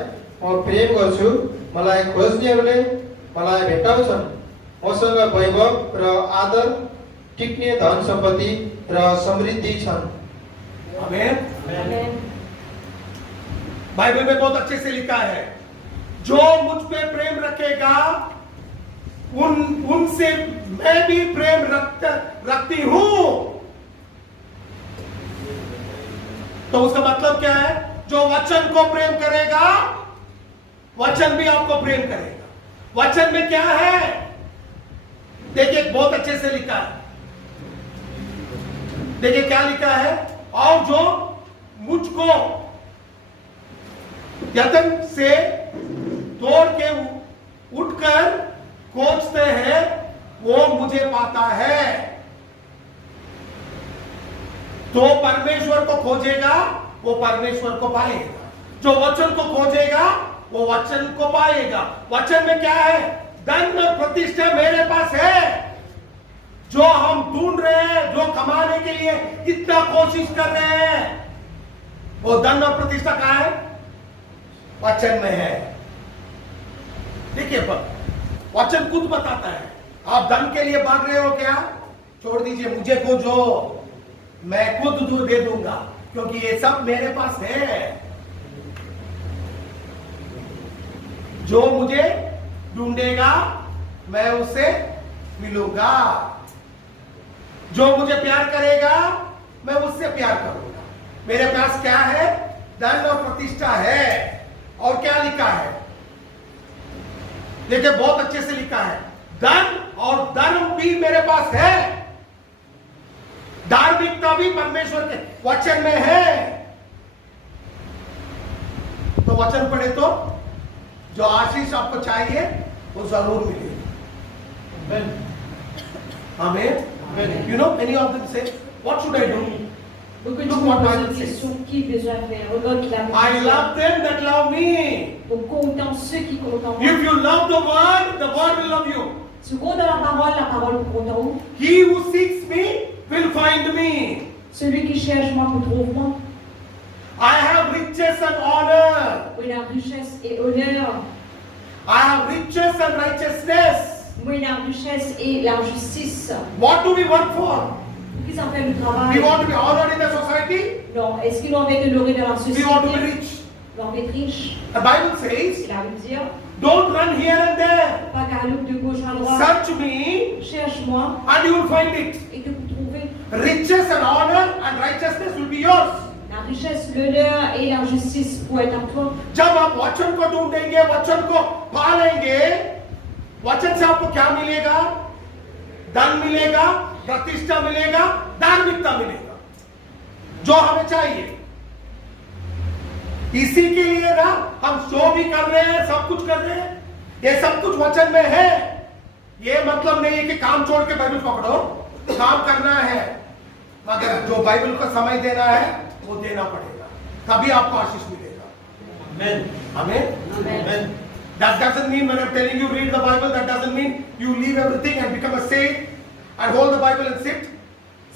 म प्रेम गर्छु, मलाई खोज्नेहरूले मलाई भेटाउँछन्। मसँग वैभव र आदर, टिक्ने धन सम्पत्ति र समृद्धि छन्। आमीन। Amen. बाइबल में बहुत अच्छे से लिखा है, जो मुझ पे प्रेम रखेगा उनसे मैं भी प्रेम रखती हूं। तो उसका मतलब क्या है? जो वचन को प्रेम करेगा, वचन भी आपको प्रेम करेगा। वचन में क्या है? देखिए बहुत अच्छे से लिखा है। देखिए क्या लिखा है, और जो मुझको यत्न से तोड़ के उठकर खोजते हैं वो मुझे पाता है। तो परमेश्वर को खोजेगा वो परमेश्वर को पाएगा, जो वचन को खोजेगा वो वचन को पाएगा। वचन में क्या है? धन और प्रतिष्ठा मेरे पास है। जो हम ढूंढ रहे हैं, जो कमाने के लिए इतना कोशिश कर रहे हैं, वो धन और प्रतिष्ठा कहाँ है? वचन में है। देखिए वचन खुद बताता है। आप धन के लिए भाग रहे हो क्या? छोड़ दीजिए, मुझे खोजो, मैं खुद दे दूंगा, क्योंकि ये सब मेरे पास है। जो मुझे ढूंढेगा मैं उससे मिलूंगा। जो मुझे प्यार करेगा मैं उससे प्यार करूंगा। मेरे पास क्या है? धन और प्रतिष्ठा है। और क्या लिखा है? देखिए बहुत अच्छे से लिखा है, धन और धर्म भी मेरे पास है, धार्मिकता भी परमेश्वर के वचन में है। तो वचन पढ़े तो जो आशीष आपको चाहिए वो जरूर मिलेगी। आमीन। You know, many of them say, what should I do? Beaucoup de Look gens what posent Bible des says. questions, qui besoin faire? Regarde la I love them that love me. Donc, content ceux qui comptent en moi. If you love the word will love you. Ce compte dans la parole vous compte en vous. He who seeks me will find me. Celui qui cherche moi vous trouve moi. I have riches and honor. Oui, la richesse et honneur. I have riches and righteousness. Oui, la richesse et la justice. What do we work for? Qui s'en fait le We travail? want to be honored in the society. Non. Est-ce qu'ils ont envie de honorer dans la We société? want to be rich. Ils ont envie d'être riches. The Bible says, Il a envie de dire, don't run here and there. pas qu'à loupe de gauche à droite. Search me Cherche-moi and you will find it. et que vous trouvez. Riches and honor and righteousness will be yours. La richesse, l'honneur et la justice pour être en toi. जब आप वचन को ढूंढेंगे, वचन को पालेंगे, वचन से आपको क्या मिलेगा? धन मिलेगा, प्रतिष्ठा मिलेगा, धार्मिकता मिलेगा, जो हमें चाहिए। इसी के लिए ना हम शो भी कर रहे हैं, सब कुछ कर रहे हैं। ये सब कुछ वचन में है। ये मतलब नहीं है कि काम छोड़ के बाइबल पकड़ो, काम करना है, मगर जो बाइबल को समय देना है वो देना पड़ेगा, तभी आपको आशीष मिलेगा। Amen. Amen. Amen. That doesn't mean when I'm telling you read the Bible, that doesn't mean you leave everything and become a saint and hold the Bible and sit.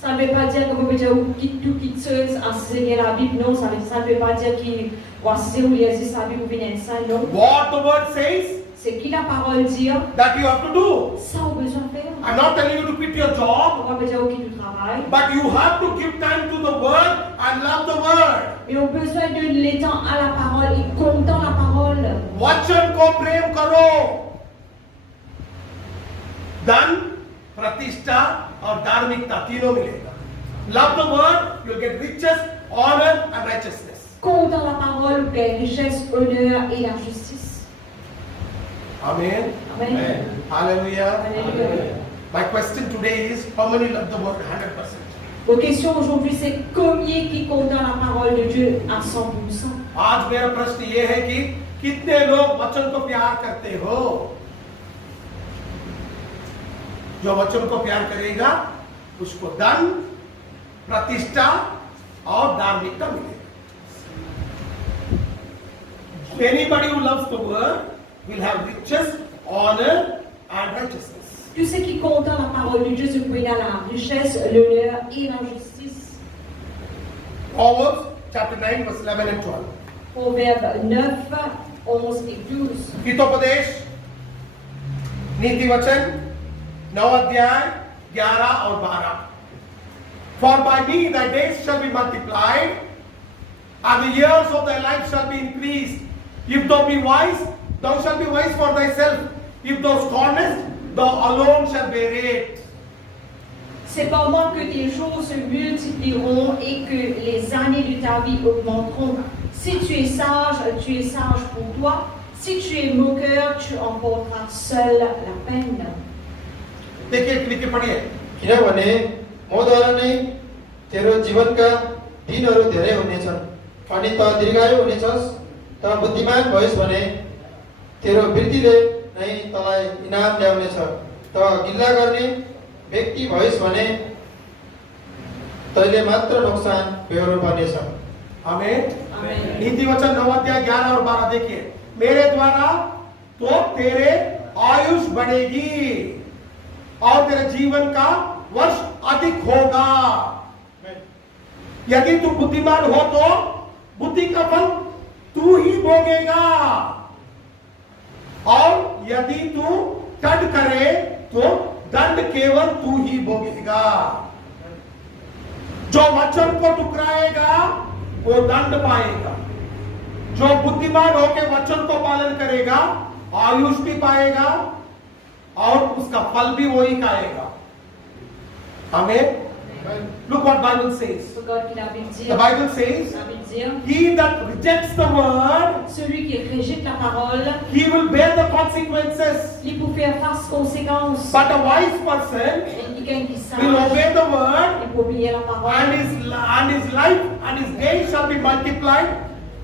Ça ne veut pas dire que vous pouvez quitter tout, quitter, enseigner la Bible, non. Ça ne veut pas dire qu'il va se rouler sa Bible ou venir ça, non. What the word says C'est qui la parole dit, that you have to do. ça vous besoin faire. I'm not telling you to quit your On job, va pas dire qui du travail. but you have to give time to the word and love the word. Mais on a besoin de l'étang à la parole et comptant la parole. वचन को प्रेम करो, धन, प्रतिष्ठा और धार्मिकता तीनों मिलेगा। Love the word, you'll get riches, honor and righteousness. Comptant la parole, la richesse, l'honneur et la justice. Amen. Amen. Hallelujah. Alléluia. My question today is, how many love the word 100%? Vos questions aujourd'hui, c'est combien qui comptent dans la parole de Dieu à 100%? आज मेरा प्रश्न ये है कि कितने लोग वचन को प्यार करते हो? जो वचन को प्यार करेगा उसको धन, प्रतिष्ठा और धार्मिकता मिलेगा। Anybody who loves the word will have riches, honor and righteousness. Tout ce qui compte dans la parole de Dieu, c'est dans la richesse, l'honneur et la justice. Proverbs chapter 9 verse 11 and 12. Proverbe 9, 11 et 12. हितोपदेश, नीति वचन, 9 अध्याय 11 और 12. For by me thy days shall be multiplied, and the years of thy life shall be increased. If thou be wise, thou shalt be wise for thyself. If thou scornest, thou alone shall bear it. C'est par moi que tes jours se multiplieront et que les années de ta vie augmenteront. Si tu es sage pour toi. Si tu es moqueur, tu emporteras seul la peine. देखिए लिखे पढ़िए। किनभने मद्वारा नै तेरो जीवनका दिनहरू धेरै हुनेछन् अनि त दीर्घायु हुनेछस्। त बुद्धिमान भइस् भने तेरो वृद्धिले नै तँलाई इनाम ल्याउनेछ। त गिल्ला गर्ने व्यक्ति भइस् भने तैले मात्र नोक्सान बेहोर्नु पर्नेछ। आमीन। Amen. नीति वचन 9 अध्याय 11 और 12 देखिए। मेरे द्वारा तो तेरे आयुष बढ़ेगी और तेरे जीवन का वर्ष अधिक होगा। यदि तू बुद्धिमान हो तो बुद्धि का फल तू ही भोगेगा, और यदि तू दंड करे तो दंड केवल तू ही भोगेगा। जो वचन को टुकराएगा वो दंड पाएगा, जो बुद्धिमान होकर वचन को पालन करेगा आयुष भी पाएगा और उसका फल भी वही खाएगा। हमें Look what Bible says. Regarde qu'il a Bible The dire. Bible says, La Bible dire, he that rejects the word, celui qui rejette la parole, he will bear the consequences. il peut faire face aux conséquences. But a wise person Et quelqu'un qui sage, will obey the word, il peut oublier la parole. and his life and his days shall be multiplied,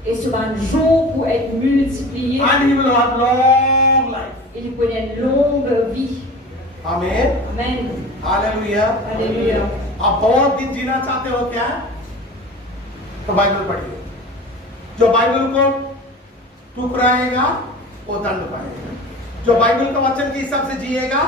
Et sur un jour pour être multiplié, and he will have long life. il peut avoir une longue vie. Amen. Amen. Hallelujah. Alléluia. आप बहुत दिन जीना चाहते हो क्या? तो बाइबल पढ़िए. जो बाइबल को ठुकराएगा वो दंड पाएगा. जो बाइबल का वचन के हिसाब से जिएगा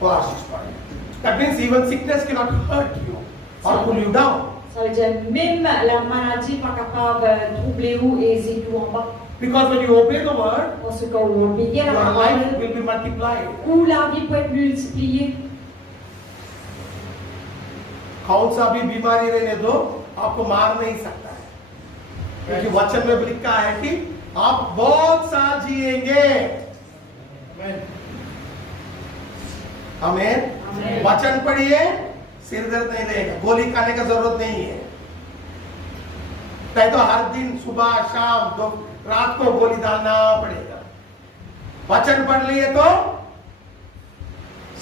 वो आशीष पाएगा. That means even sickness cannot hurt you or pull you down. Ça veut dire même la maladie pas capable de troubler ou et c'est tout en bas. Because when you obey the word, Parce qu'on obéit à la your life parole, will be multiplied. où la vie peut être multipliée. कौन सा भी बीमारी रहने दो आपको मार नहीं सकता है, क्योंकि वचन में लिखा है कि आप बहुत साल जिएंगे. आमीन. आमीन. वचन पढ़िए, सिर दर्द नहीं रहेगा, गोली खाने का जरूरत नहीं है. नहीं तो हर दिन सुबह शाम तो रात को गोली डालना पड़ेगा. वचन पढ़ लिए तो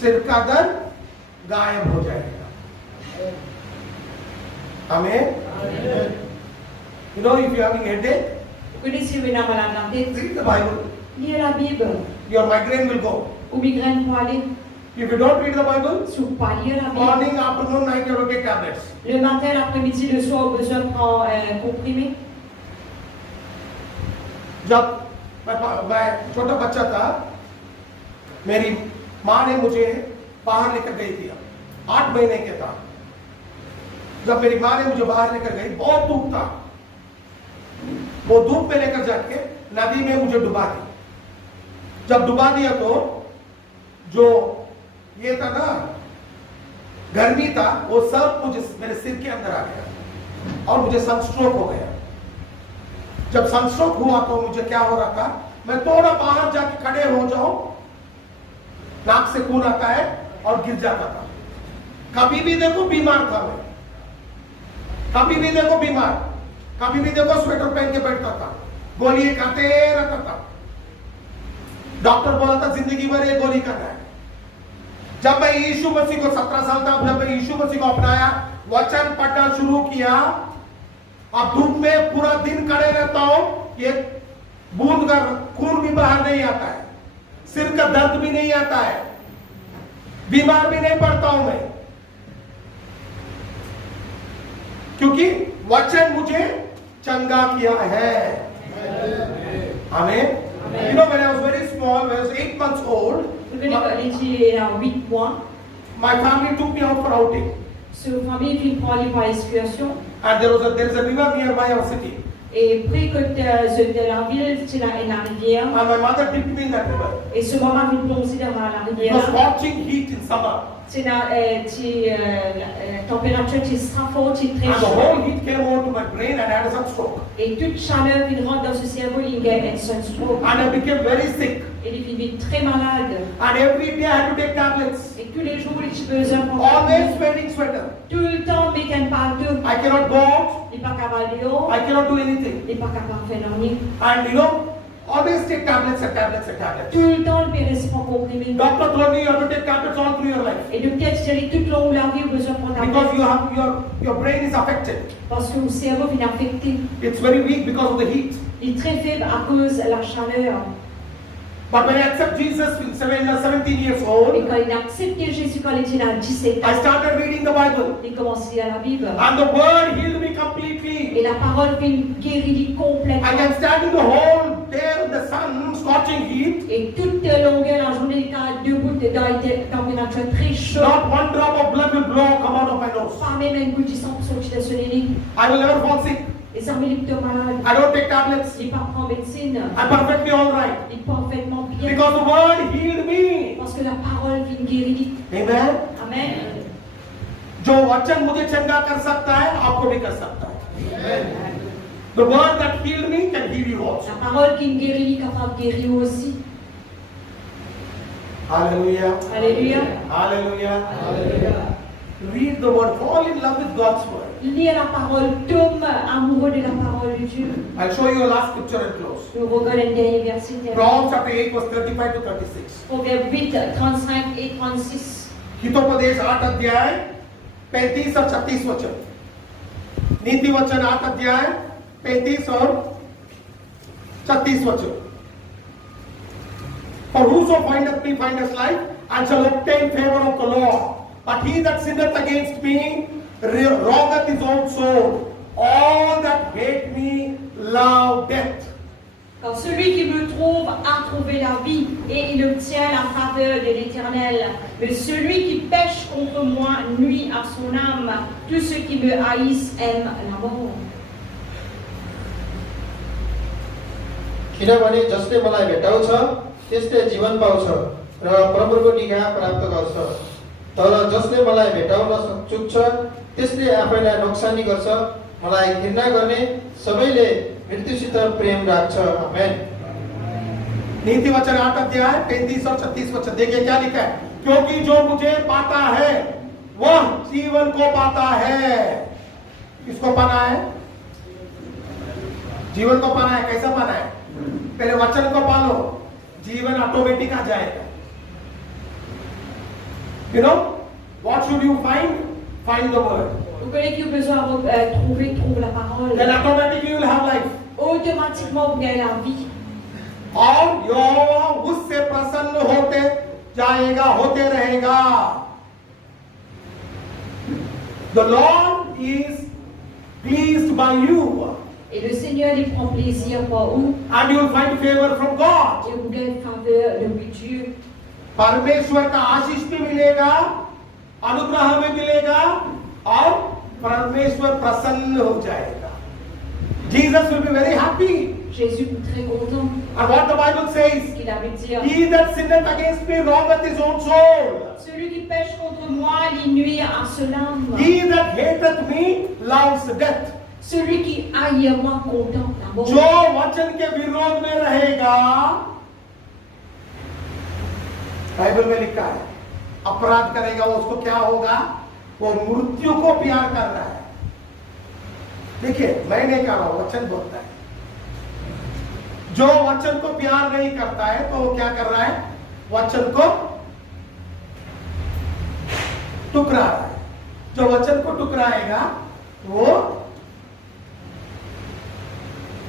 सिर का दर्द गायब हो जाएगा. Amen. You know, if you are having headache, Vous connaissez une malade dans la tête? read the Bible. Lisez la Bible. Your migraine will go. Ou migraine pour aller. If you don't read the Bible, Si vous ne pas lire la Bible, morning, afternoon, night, you have to get tablets. le matin, l'après-midi, le soir, vous besoin de prendre un comprimé. जब मैं छोटा बच्चा था, मेरी माँ ने मुझे बाहर लेकर गई थी. 8 महीने के था. जब मेरी माँ ने मुझे बाहर लेकर गई, बहुत धूप था. वो धूप में लेकर जाके नदी में मुझे डुबा दी. जब डुबा दिया तो जो ये था ना, गर्मी था, वो सब मुझे मेरे सिर के अंदर आ गया और मुझे सनस्ट्रोक हो गया. जब सनस्ट्रोक हुआ तो मुझे क्या हो रहा था, मैं थोड़ा बाहर जाके खड़े हो जाऊं, नाक से खून आता है और गिर जाता था. कभी भी देखो बीमार था मैं, कभी भी देखो बीमार, कभी भी देखो स्वेटर पहन के बैठता था, गोली खाते रहता था. डॉक्टर बोला था जिंदगी भर ये गोली करना है. जब मैं यीशु मसीह को 17 साल था, जब मैं यीशु मसीह को अपनाया, वचन पढ़ना शुरू किया, अब धूप में पूरा दिन खड़े रहता हूं, ये बूंद का खून भी बाहर नहीं आता है, सिर का दर्द भी नहीं आता है, बीमार भी नहीं पड़ता हूं मैं, क्योंकि वचन मुझे चंगा किया है. आमीन. You know, when I was very small, when I was 8 months old, Vous venez quand j'étais à 8 mois, my family took me out for outing, sur une famille qui prend les par excursion. and there is a river nearby our city, Et près de la ville, c'est une rivière. and my mother dipped me in that river. Et ce moment, il plongeait dans la It was rivière. scorching heat in summer, C'est la température qui est très forte, qui est très and the chaude. whole heat came over to my brain, and I had a sunstroke, Et toute chaleur qui rentre dans ce cerveau, il y a un sunstroke. and I became very sick, Et il devient très malade. and every day I had to take tablets, Et tous les jours, il a besoin de always wearing sweater. tout le temps, mais qu'il n'y a pas de. I cannot go out, Il n'est pas capable de dehors. I cannot do anything, Il n'est pas capable de faire rien. and you know, always take tablets and tablets and tablets. Tout le temps, le père se prend comprimé. Doctor told me you have to take tablets all through your life, Et le père dit tout le long de la vie, il a besoin de prendre because tablette. you have your brain is affected. Parce que le cerveau est affecté. It's very weak because of the heat. Il est très faible à cause de la chaleur. But when I accept Jesus when 17 years Et old, quand il a accepté Jésus, quand il était à 17 I ans, started reading the Bible, il commence à lire la Bible. and the Word healed me Et completely. la parole fait une guérie I complètement. can stand in the whole day in the sun, scorching heat. Et toute longueur la journée, il était debout dans une température très chaude. Not one drop of blood will come out of my nose. Pas même un coup de sang pour sortir de son nez. I will never fall sick. Et ça me dit malade. I don't take tablets. Il part en médecine. I'm perfectly all right. Il est parfaitement bien. Because the Word healed me. Parce que la parole fait une guérie. Amen. Amen. जो वचन मुझे चंगा कर सकता है, आपको भी कर सकता है. The Word that healed me can heal you also. La parole qui me guérit, est capable de guérir aussi. Hallelujah. Alléluia. Hallelujah. Read the word. Fall in love with God's word. Lire la parole, tombe amoureux de la parole de Dieu. I'll show you a last scripture and close. Je vous regarde un dernier verset. Proverbs chapter 8 verse 35 to 36. Proverbe 8, 35 et 36. हितोपदेश 8 अध्याय 35 और 36 वचन. नीति वचन 8 अध्याय 35 और 36 वचन. For whoso findeth me findeth life and shall obtain favor of the Lord. But he that sinneth against me wrongeth his own soul. All that hate me love death. Car celui qui me trouve a trouvé la vie et il obtient la faveur de l'Éternel. Mais celui qui pêche contre moi nuit à son âme. Tous ceux qui me haïssent aiment la mort. किनभने जसले मलाई भेटाउँछ त्यसले जीवन पाउँछ र प्रभुको निगाह प्राप्त गर्छ, तर जसले मलाई भेटाउन चुक्छ त्यसले आफैलाई नोक्सानी गर्छ। मलाई घृणा गर्ने सबैले मृत्युसित प्रेम राख्छ। आमेन। नीति वचन 8 अध्याय 35 और 36 वचन. देखिए क्या लिखा है. क्योंकि जो मुझे पाता है वह जीवन को पाता है. किसको पाना है? जीवन को पाना है. कैसा पाना है? पहले वचन को पालो, जीवन ऑटोमेटिक आ जाएगा. You know what should you find? Find the word. Vous connaissez qu'il y a besoin de trouver la parole. Then automatically you will have life. Automatiquement vous gagnez la vie. और यहोवा उससे प्रसन्न होते जाएगा, होते रहेगा. The Lord is pleased by you. Et le Seigneur il prend plaisir par vous. And you will find favor from God. Et vous gagnez faveur de Dieu. परमेश्वर का आशीष भी मिलेगा, अनुग्रह भी मिलेगा और परमेश्वर प्रसन्न हो जाएगा. Jesus will be very happy. Jésus est très content. And what the Bible says, Qu'il avait dit, he that sinneth against me wrongeth his own soul. celui qui pêche contre moi, il nuit à son âme. He that hateth me loves death. Celui qui haït moi contemple la mort. जो वचन के विरोध में रहेगा, बाइबल में लिखा है, अपराध करेगा वो, उसको क्या होगा? वो मृत्यु को प्यार कर रहा है. देखिए, मैं नहीं कह रहा हूं, वचन बोलता है. जो वचन को प्यार नहीं करता है तो वो क्या कर रहा है? वचन को टुकरा रहा है. जो वचन को टुकराएगा वो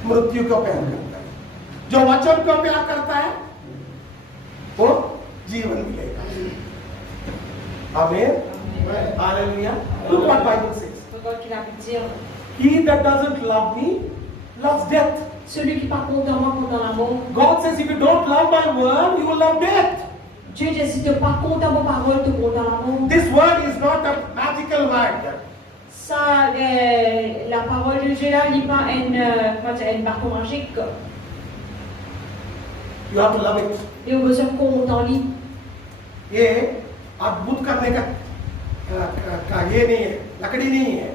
मृत्यु को प्यार करता है. जो वचन को प्यार करता है वो जीवन मिलेगा. आमीन. Hallelujah. Look what Bible says. Regarde qu'il avait dit, He that doesn't love me loves death. celui qui par contre moi contre la mort. God says if you don't love my word, you will love death. Dieu dit si tu pas contre ma parole, tu contre la mort. This word is not a magical word. Ça, la parole de Dieu là, n'est pas une bâton magique. You have to love it. Il y a besoin qu'on t'en lit. ये अद्भुत करने का ये नहीं है, लकड़ी नहीं है.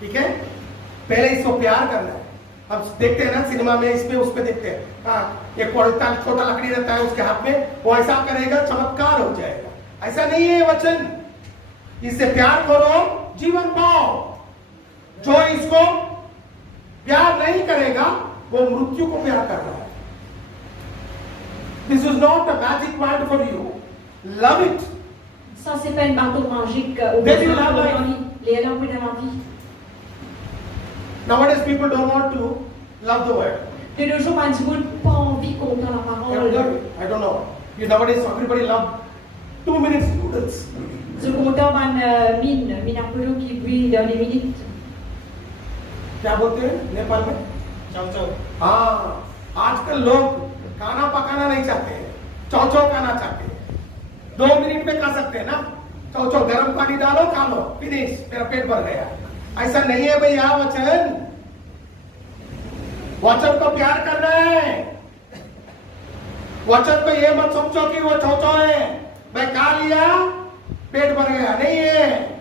ठीक है, पहले इसको प्यार करना है. अब देखते हैं ना सिनेमा में, इसमें उसमें देखते हैं, हाँ ये छोटा लकड़ी रहता है उसके हाथ में, वो ऐसा करेगा चमत्कार हो जाएगा. ऐसा नहीं है वचन. इससे प्यार करो, जीवन पाओ. जो इसको प्यार नहीं करेगा वो मृत्यु को प्यार कर रहा है. This is not a magic word for you. Love it. Ça, c'est pas une bâton magique. Then you will have life. Les langues de la vie. Nowadays people don't want to love the word. De nos jours, on n'a pas envie qu'on entende la parole. I don't know. Nowadays everybody love 2 minutes noodles. Ce qu'on entend, mine Apollo qui brille dans les minutes. क्या बोलते हैं नेपाल में? चाउचाउ. हाँ, आजकल लोग खाना पकाना नहीं चाहते हैं, चौचौ खाना चाहते हैं. 2 मिनट में खा सकते हैं ना. चौचौ गर्म पानी डालो, खा लो, फिनिश, मेरा पेट भर गया. ऐसा नहीं है भैया. वचन वचन को प्यार करना है. वचन को ये मत समझो कि वो चौचौ है, मैं खा लिया पेट भर गया. नहीं है,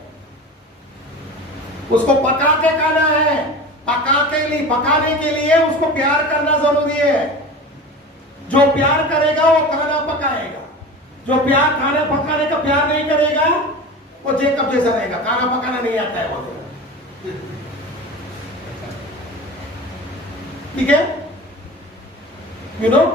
उसको पका के खाना है. पकाने के लिए उसको प्यार करना जरूरी है. जो प्यार करेगा वो खाना पकाएगा. जो प्यार खाना पकाने का प्यार नहीं करेगा वो जेकब जैसा रहेगा, खाना पकाना नहीं आता है बोलेगा। ठीक है? You know,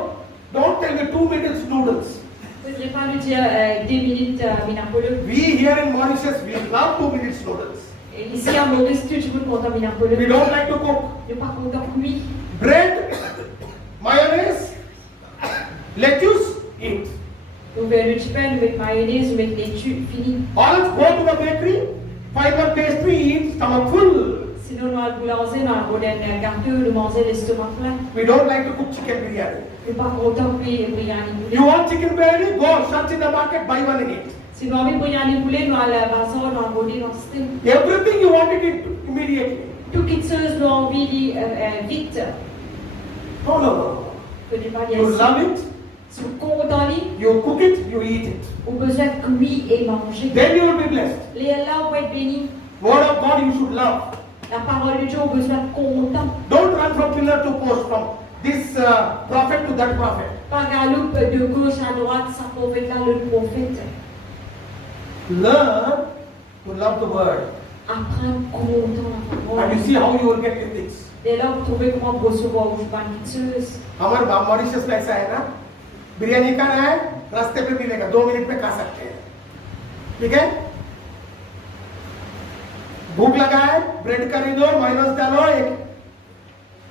don't tell me 2 minutes noodles. Vous ne devez pas lui dire 2 minutes minapolo. We here in Mauritius, we love 2 minutes noodles. Et ici en Maurice, toujours content minapolo. We don't like to cook. Ne pas content cuit. Bread, mayonnaise, lettuce, eat. Nous verrons le pain, nous mettons mayonnaise, nous mettons laitue, fini. Or else go to the bakery, find one pastry, eat, stomach full. Sinon, nous allons boulanger, nous allons un gâteau, nous manger l'estomac plein. We don't like to cook chicken biryani. Ne pas content cuit biryani poulet. You want chicken biryani? Go search in the market, buy one and eat. Si nous avons biryani poulet, nous allons à la bazar, nous allons voler dans le style. Everything you want to eat immediately. Tout quelque chose, nous avons envie vite. No, no, no. Que ne pas dire You ça. love it, Si vous comptez, you cook it, you eat it. vous avez besoin de cuire et manger. Then you will be blessed. Les là, vous être bénis. Word of God you should love. La parole de Dieu, vous avez besoin de content. Don't run from pillar to post, from this prophet to that prophet. Pas galope de gauche à droite, ça prophète là, le prophète. Learn to love the word. Apprendre content la parole. And you see how you will get your things. Dès là, vous trouvez comment vous recevoir vos banqueteuses. हमारे मॉरिशस में ऐसा है ना, बिरयानी खाना है, रास्ते पे मिलेगा, 2 मिनट में खा सकते हैं। ठीक है? भूख लगा है, ब्रेड खरीदो, माइनस डालो, एक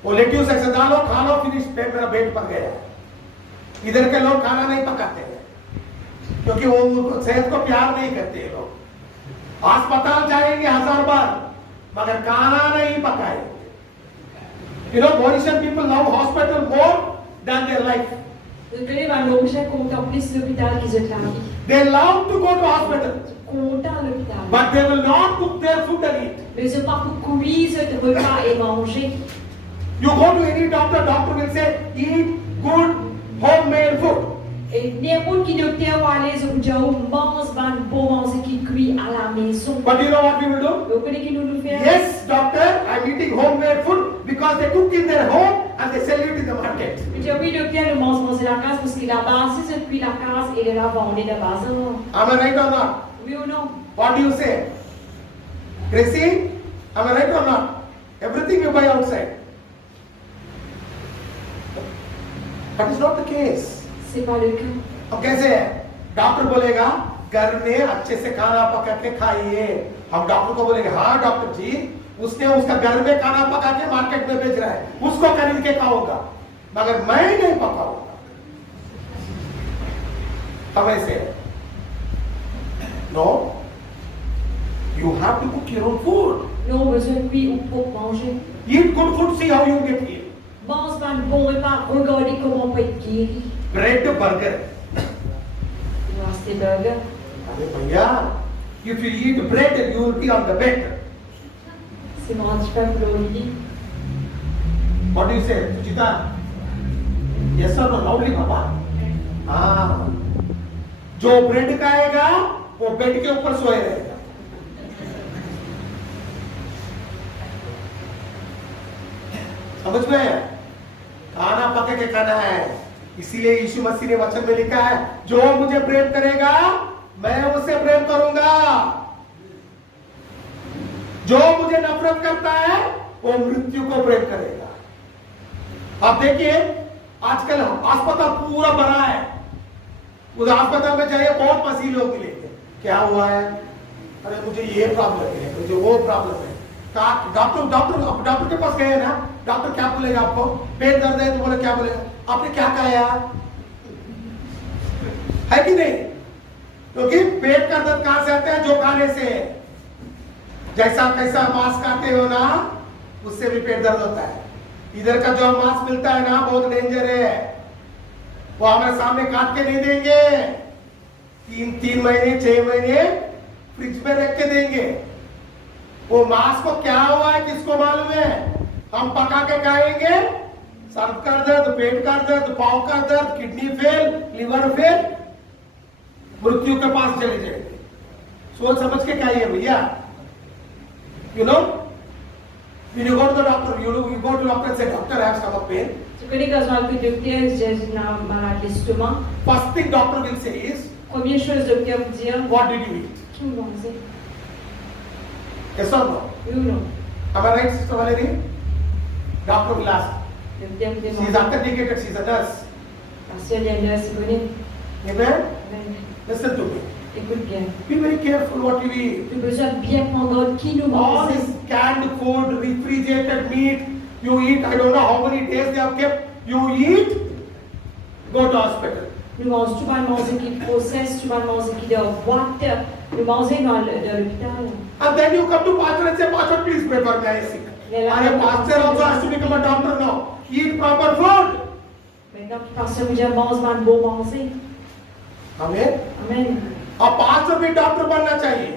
वो लेट्यूस ऐसे डालो, खा लो, फिनिश, पेट मेरा पेट पक गया। इधर के लोग खाना नहीं पकाते हैं, क्योंकि वो सेहत को प्यार नहीं करते हैं लोग। अस्पताल जाएंगे 1000 बार, मगर खाना नहीं पकाएंगे। You know, Mauritian people love hospital more than their life. Vous connaissez, les Mauriciens comptent plus l'hôpital qu'ils ont la vie. They love to go to hospital, Content l'hôpital. but they will not cook their food and eat. Mais ce pas pour cuire de repas et manger. You go to any doctor, doctor will say, eat good homemade food. Et n'importe qui docteur va aller au Djao mange ban bon manger qui cuit à la maison. But you know what we will do? Vous connaissez qui nous fait? Yes, doctor, I'm eating homemade food because they cook in their home and they sell it in the market. Je dis oui, docteur, nous manger la case parce qu'il a basé depuis la case et il a vendu de base. Am I right or not? Oui ou non? What do you say? Gracie, am I right or not? Everything you buy outside. That is not the case. C'est pas le cas. अब कैसे है? डॉक्टर बोलेगा घर में अच्छे से खाना पका के खाइए। हम डॉक्टर को बोलेंगे हाँ डॉक्टर जी, उसने उसका घर में खाना पका के मार्केट में बेच रहा है, उसको खरीद के खाऊंगा, मगर मैं नहीं पकाऊंगा। अब ऐसे no, you have to cook your own food. Nous avons besoin de cuire pour manger. Eat good food, see how you get healed. Mange ban bon repas, regardez comment on peut être guéri. Bread burger. Il reste des burgers. अरे भैया, if you eat bread, you will be on the bed. C'est mon handicap pour l'Olivier. What do you say, Suchita? Yes or no? Loudly, Papa. हाँ, जो ब्रेड खाएगा वो बेड के ऊपर सोए रहेगा। समझ में? खाना पका के खाना है, इसीलिए यीशु मसीह ने वचन में लिखा है, जो मुझे प्रेम करेगा मैं उससे प्रेम करूंगा, जो मुझे नफरत करता है वो मृत्यु को प्रेम करेगा। आप देखिए आजकल अस्पताल पूरा भरा है, उस अस्पताल में जाइए बहुत मसीह लोग मिलेंगे, क्या हुआ है? अरे मुझे ये प्रॉब्लम है, मुझे वो प्रॉब्लम है। डॉक्टर के पास गए ना, डॉक्टर क्या बोलेगा आपको? पेट दर्द है तो बोले क्या बोलेगा? आपने क्या खाया है कि नहीं? क्योंकि पेट का दर्द कहां से आता है? जो खाने से। जैसा कैसा मांस खाते हो ना, उससे भी पेट दर्द होता है। इधर का जो मांस मिलता है ना, बहुत डेंजर है, वो हमारे सामने काट के नहीं देंगे, 3 महीने 6 महीने फ्रिज में रख के देंगे। वो मांस को क्या हुआ है किसको मालूम है? हम पका के खाएंगे, सर का दर्द, पेट का दर्द, पाँव का दर्द, किडनी फेल, लिवर फेल, मृत्यु के पास चले जाएंगे। सोच समझ के खाइए भैया। You know, when you go to the doctor, you go to the doctor and say, doctor, I have stomach pain. Tu connais quand je vais au docteur, j'ai un malade d'estomac. First thing doctor will say is, Première chose, docteur vous dire, what did you eat? manger. Yes or no? Oui ou non? Am I right, Sister Valerie? Dr. Vilas. Le terme de She is authenticated, she is a nurse. Parce qu'il y a une nurse qui connaît. Amen? Amen. Listen to me. Écoute bien. Be very careful what you eat. Tu as besoin de bien prendre qui nous All mange. this canned food, refrigerated meat, you eat, I don't know how many days they have kept, you eat, go to hospital. Nous mangeons, tu vas manger qui processe, tu vas manger qui de boîte. Nous mangeons dans l'hôpital. And then you come to pastor and say, Pastor, please pray for me, I am sick. I am pastor also has to become a doctor now. Eat proper food. Maintenant, tu penses que je mange un bon manger. Amen. Amen. अब पास्टर भी डॉक्टर बनना चाहिए.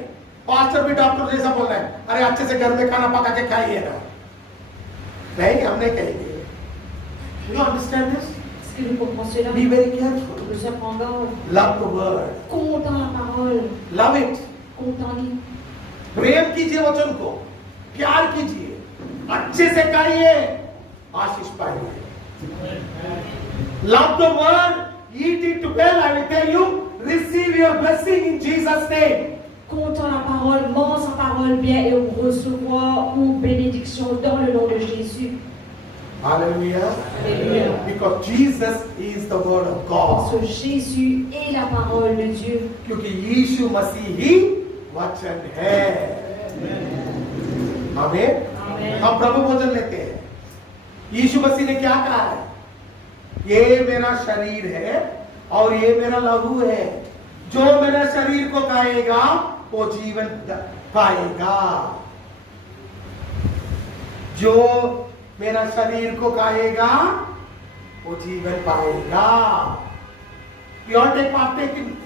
पास्टर भी डॉक्टर जैसा बोल रहा है. अरे अच्छे से घर में खाना पका के खाइए ना. नहीं, हम नहीं कहेंगे. You understand this? Est-ce que nous comprenons cela? Be very careful. Nous sommes prendre Love the word. compte dans la parole, Love it. compte en lui. प्रेम कीजिए वचन को. प्यार कीजिए. अच्छे से खाइए. आशीष पाइए. Love the word. Eat it well. I will tell you. Receive your blessing in Jesus' name. Compte en la parole, mange sa parole bien et on recevra une bénédiction dans le nom de Jésus. Hallelujah. Alléluia. Because Jesus is the word of Parce God. que Jésus est la parole de Dieu. क्योंकि यीशु मसीह ही वचन है. आमीन. Amen. हम प्रभु भोजन लेते हैं. यीशु मसीह ने क्या कहा है? ये मेरा शरीर है और ये मेरा लहू है. जो मेरे शरीर को खाएगा वो जीवन पाएगा. जो मेरा शरीर को खाएगा वो जीवन पाएगा. We all take partake in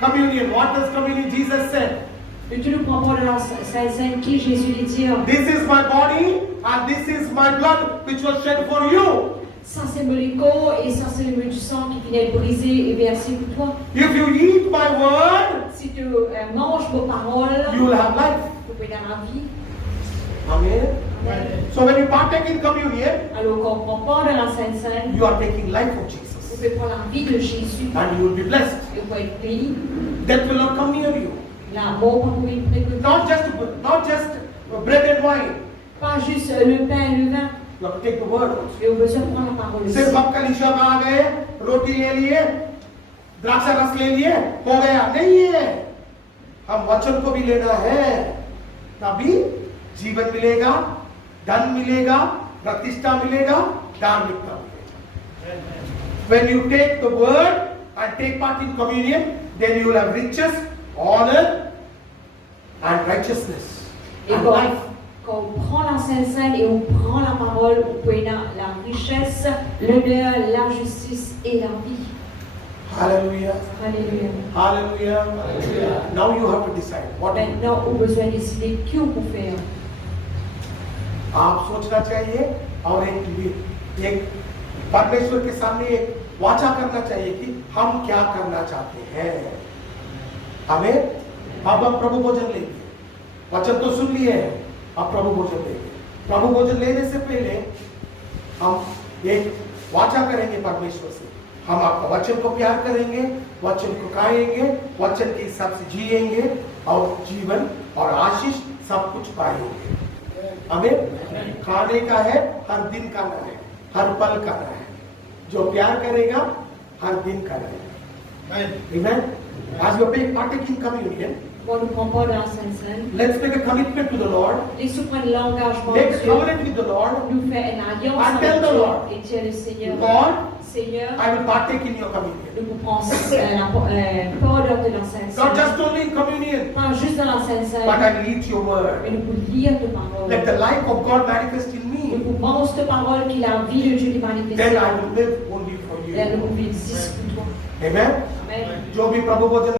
communion. What does communion? Jesus said, Et tu nous prends pour la Sainte Sainte qui Jésus lui dit, this is my body and this is my blood which was shed for you. ça c'est mon corps et ça c'est le du sang qui vient être brisé et versé pour toi. If you eat my word, Si tu manges vos paroles, you will have life. tu peux avoir la vie. Amen. Amen. So when you partake in communion, Alors quand on prend part de la Sainte Sainte, you are taking life of vous Jesus pouvez prendre la vie de Jésus and you will be blessed. et vous pouvez être béni. Death will not come near you. La mort va pouvoir être préconisée. Not just bread and wine. Pas juste le pain et le vin, You have to take the word also. mais on a besoin de prendre la parole aussi. सिर्फ आप कलीसिया में आ गए, रोटी ले लिए, द्राक्षा रस ले लिए, हो गया नहीं है. हम वचन को भी लेना है, तभी जीवन मिलेगा, धन मिलेगा, प्रतिष्ठा मिलेगा, धार्मिकता मिलेगा. When you take the word and take part in communion, then you will have riches, honor, and righteousness Et and quand, life. quand on prend la Sainte Sainte et on prend la parole, on peut avoir la richesse, l'honneur, la justice et la vie. Hallelujah. Alléluia. Hallelujah. Now you have to decide what you do. Maintenant, on a besoin de décider qui on peut faire. आप सोचना चाहिए और एक परमेश्वर के सामने एक वाचा करना चाहिए कि हम क्या करना चाहते हैं. हमें अब हम प्रभु भोजन लेंगे. वचन तो सुन लिए हैं, अब प्रभु भोजन लेंगे. प्रभु भोजन लेने से पहले हम एक वाचा करेंगे परमेश्वर से. हम आपका वचन को प्यार करेंगे, वचन को खाएंगे, वचन के हिसाब से जिएंगे और जीवन और आशीष सब कुछ पाएंगे. हमें खाने का है, हर दिन खाना है, हर पल खाना है. जो प्यार करेगा हर दिन करेगा. Amen. As we partake in communion, Quand nous prenons part dans la Sainte Sainte, let's make a commitment to the Lord. laissons prendre l'engagement Make de a Dieu, covenant with the Lord. nous faire une alliance And avec tell the Dieu Lord, et dire le Seigneur, Lord, Seigneur, I will partake in your communion. nous prenons la parole de la Sainte Not Sainte, just only in communion, pas juste dans la Sainte but Sainte, I will eat your mais word. nous pouvons lire ta parole. Let the life of God manifest in Nous me. pouvons manger ta parole qui est la vie de Dieu qui manifeste. Then I will live only for Là, you. nous pouvons vivre juste pour toi. Amen. Amen. जो भी प्रभु भोजन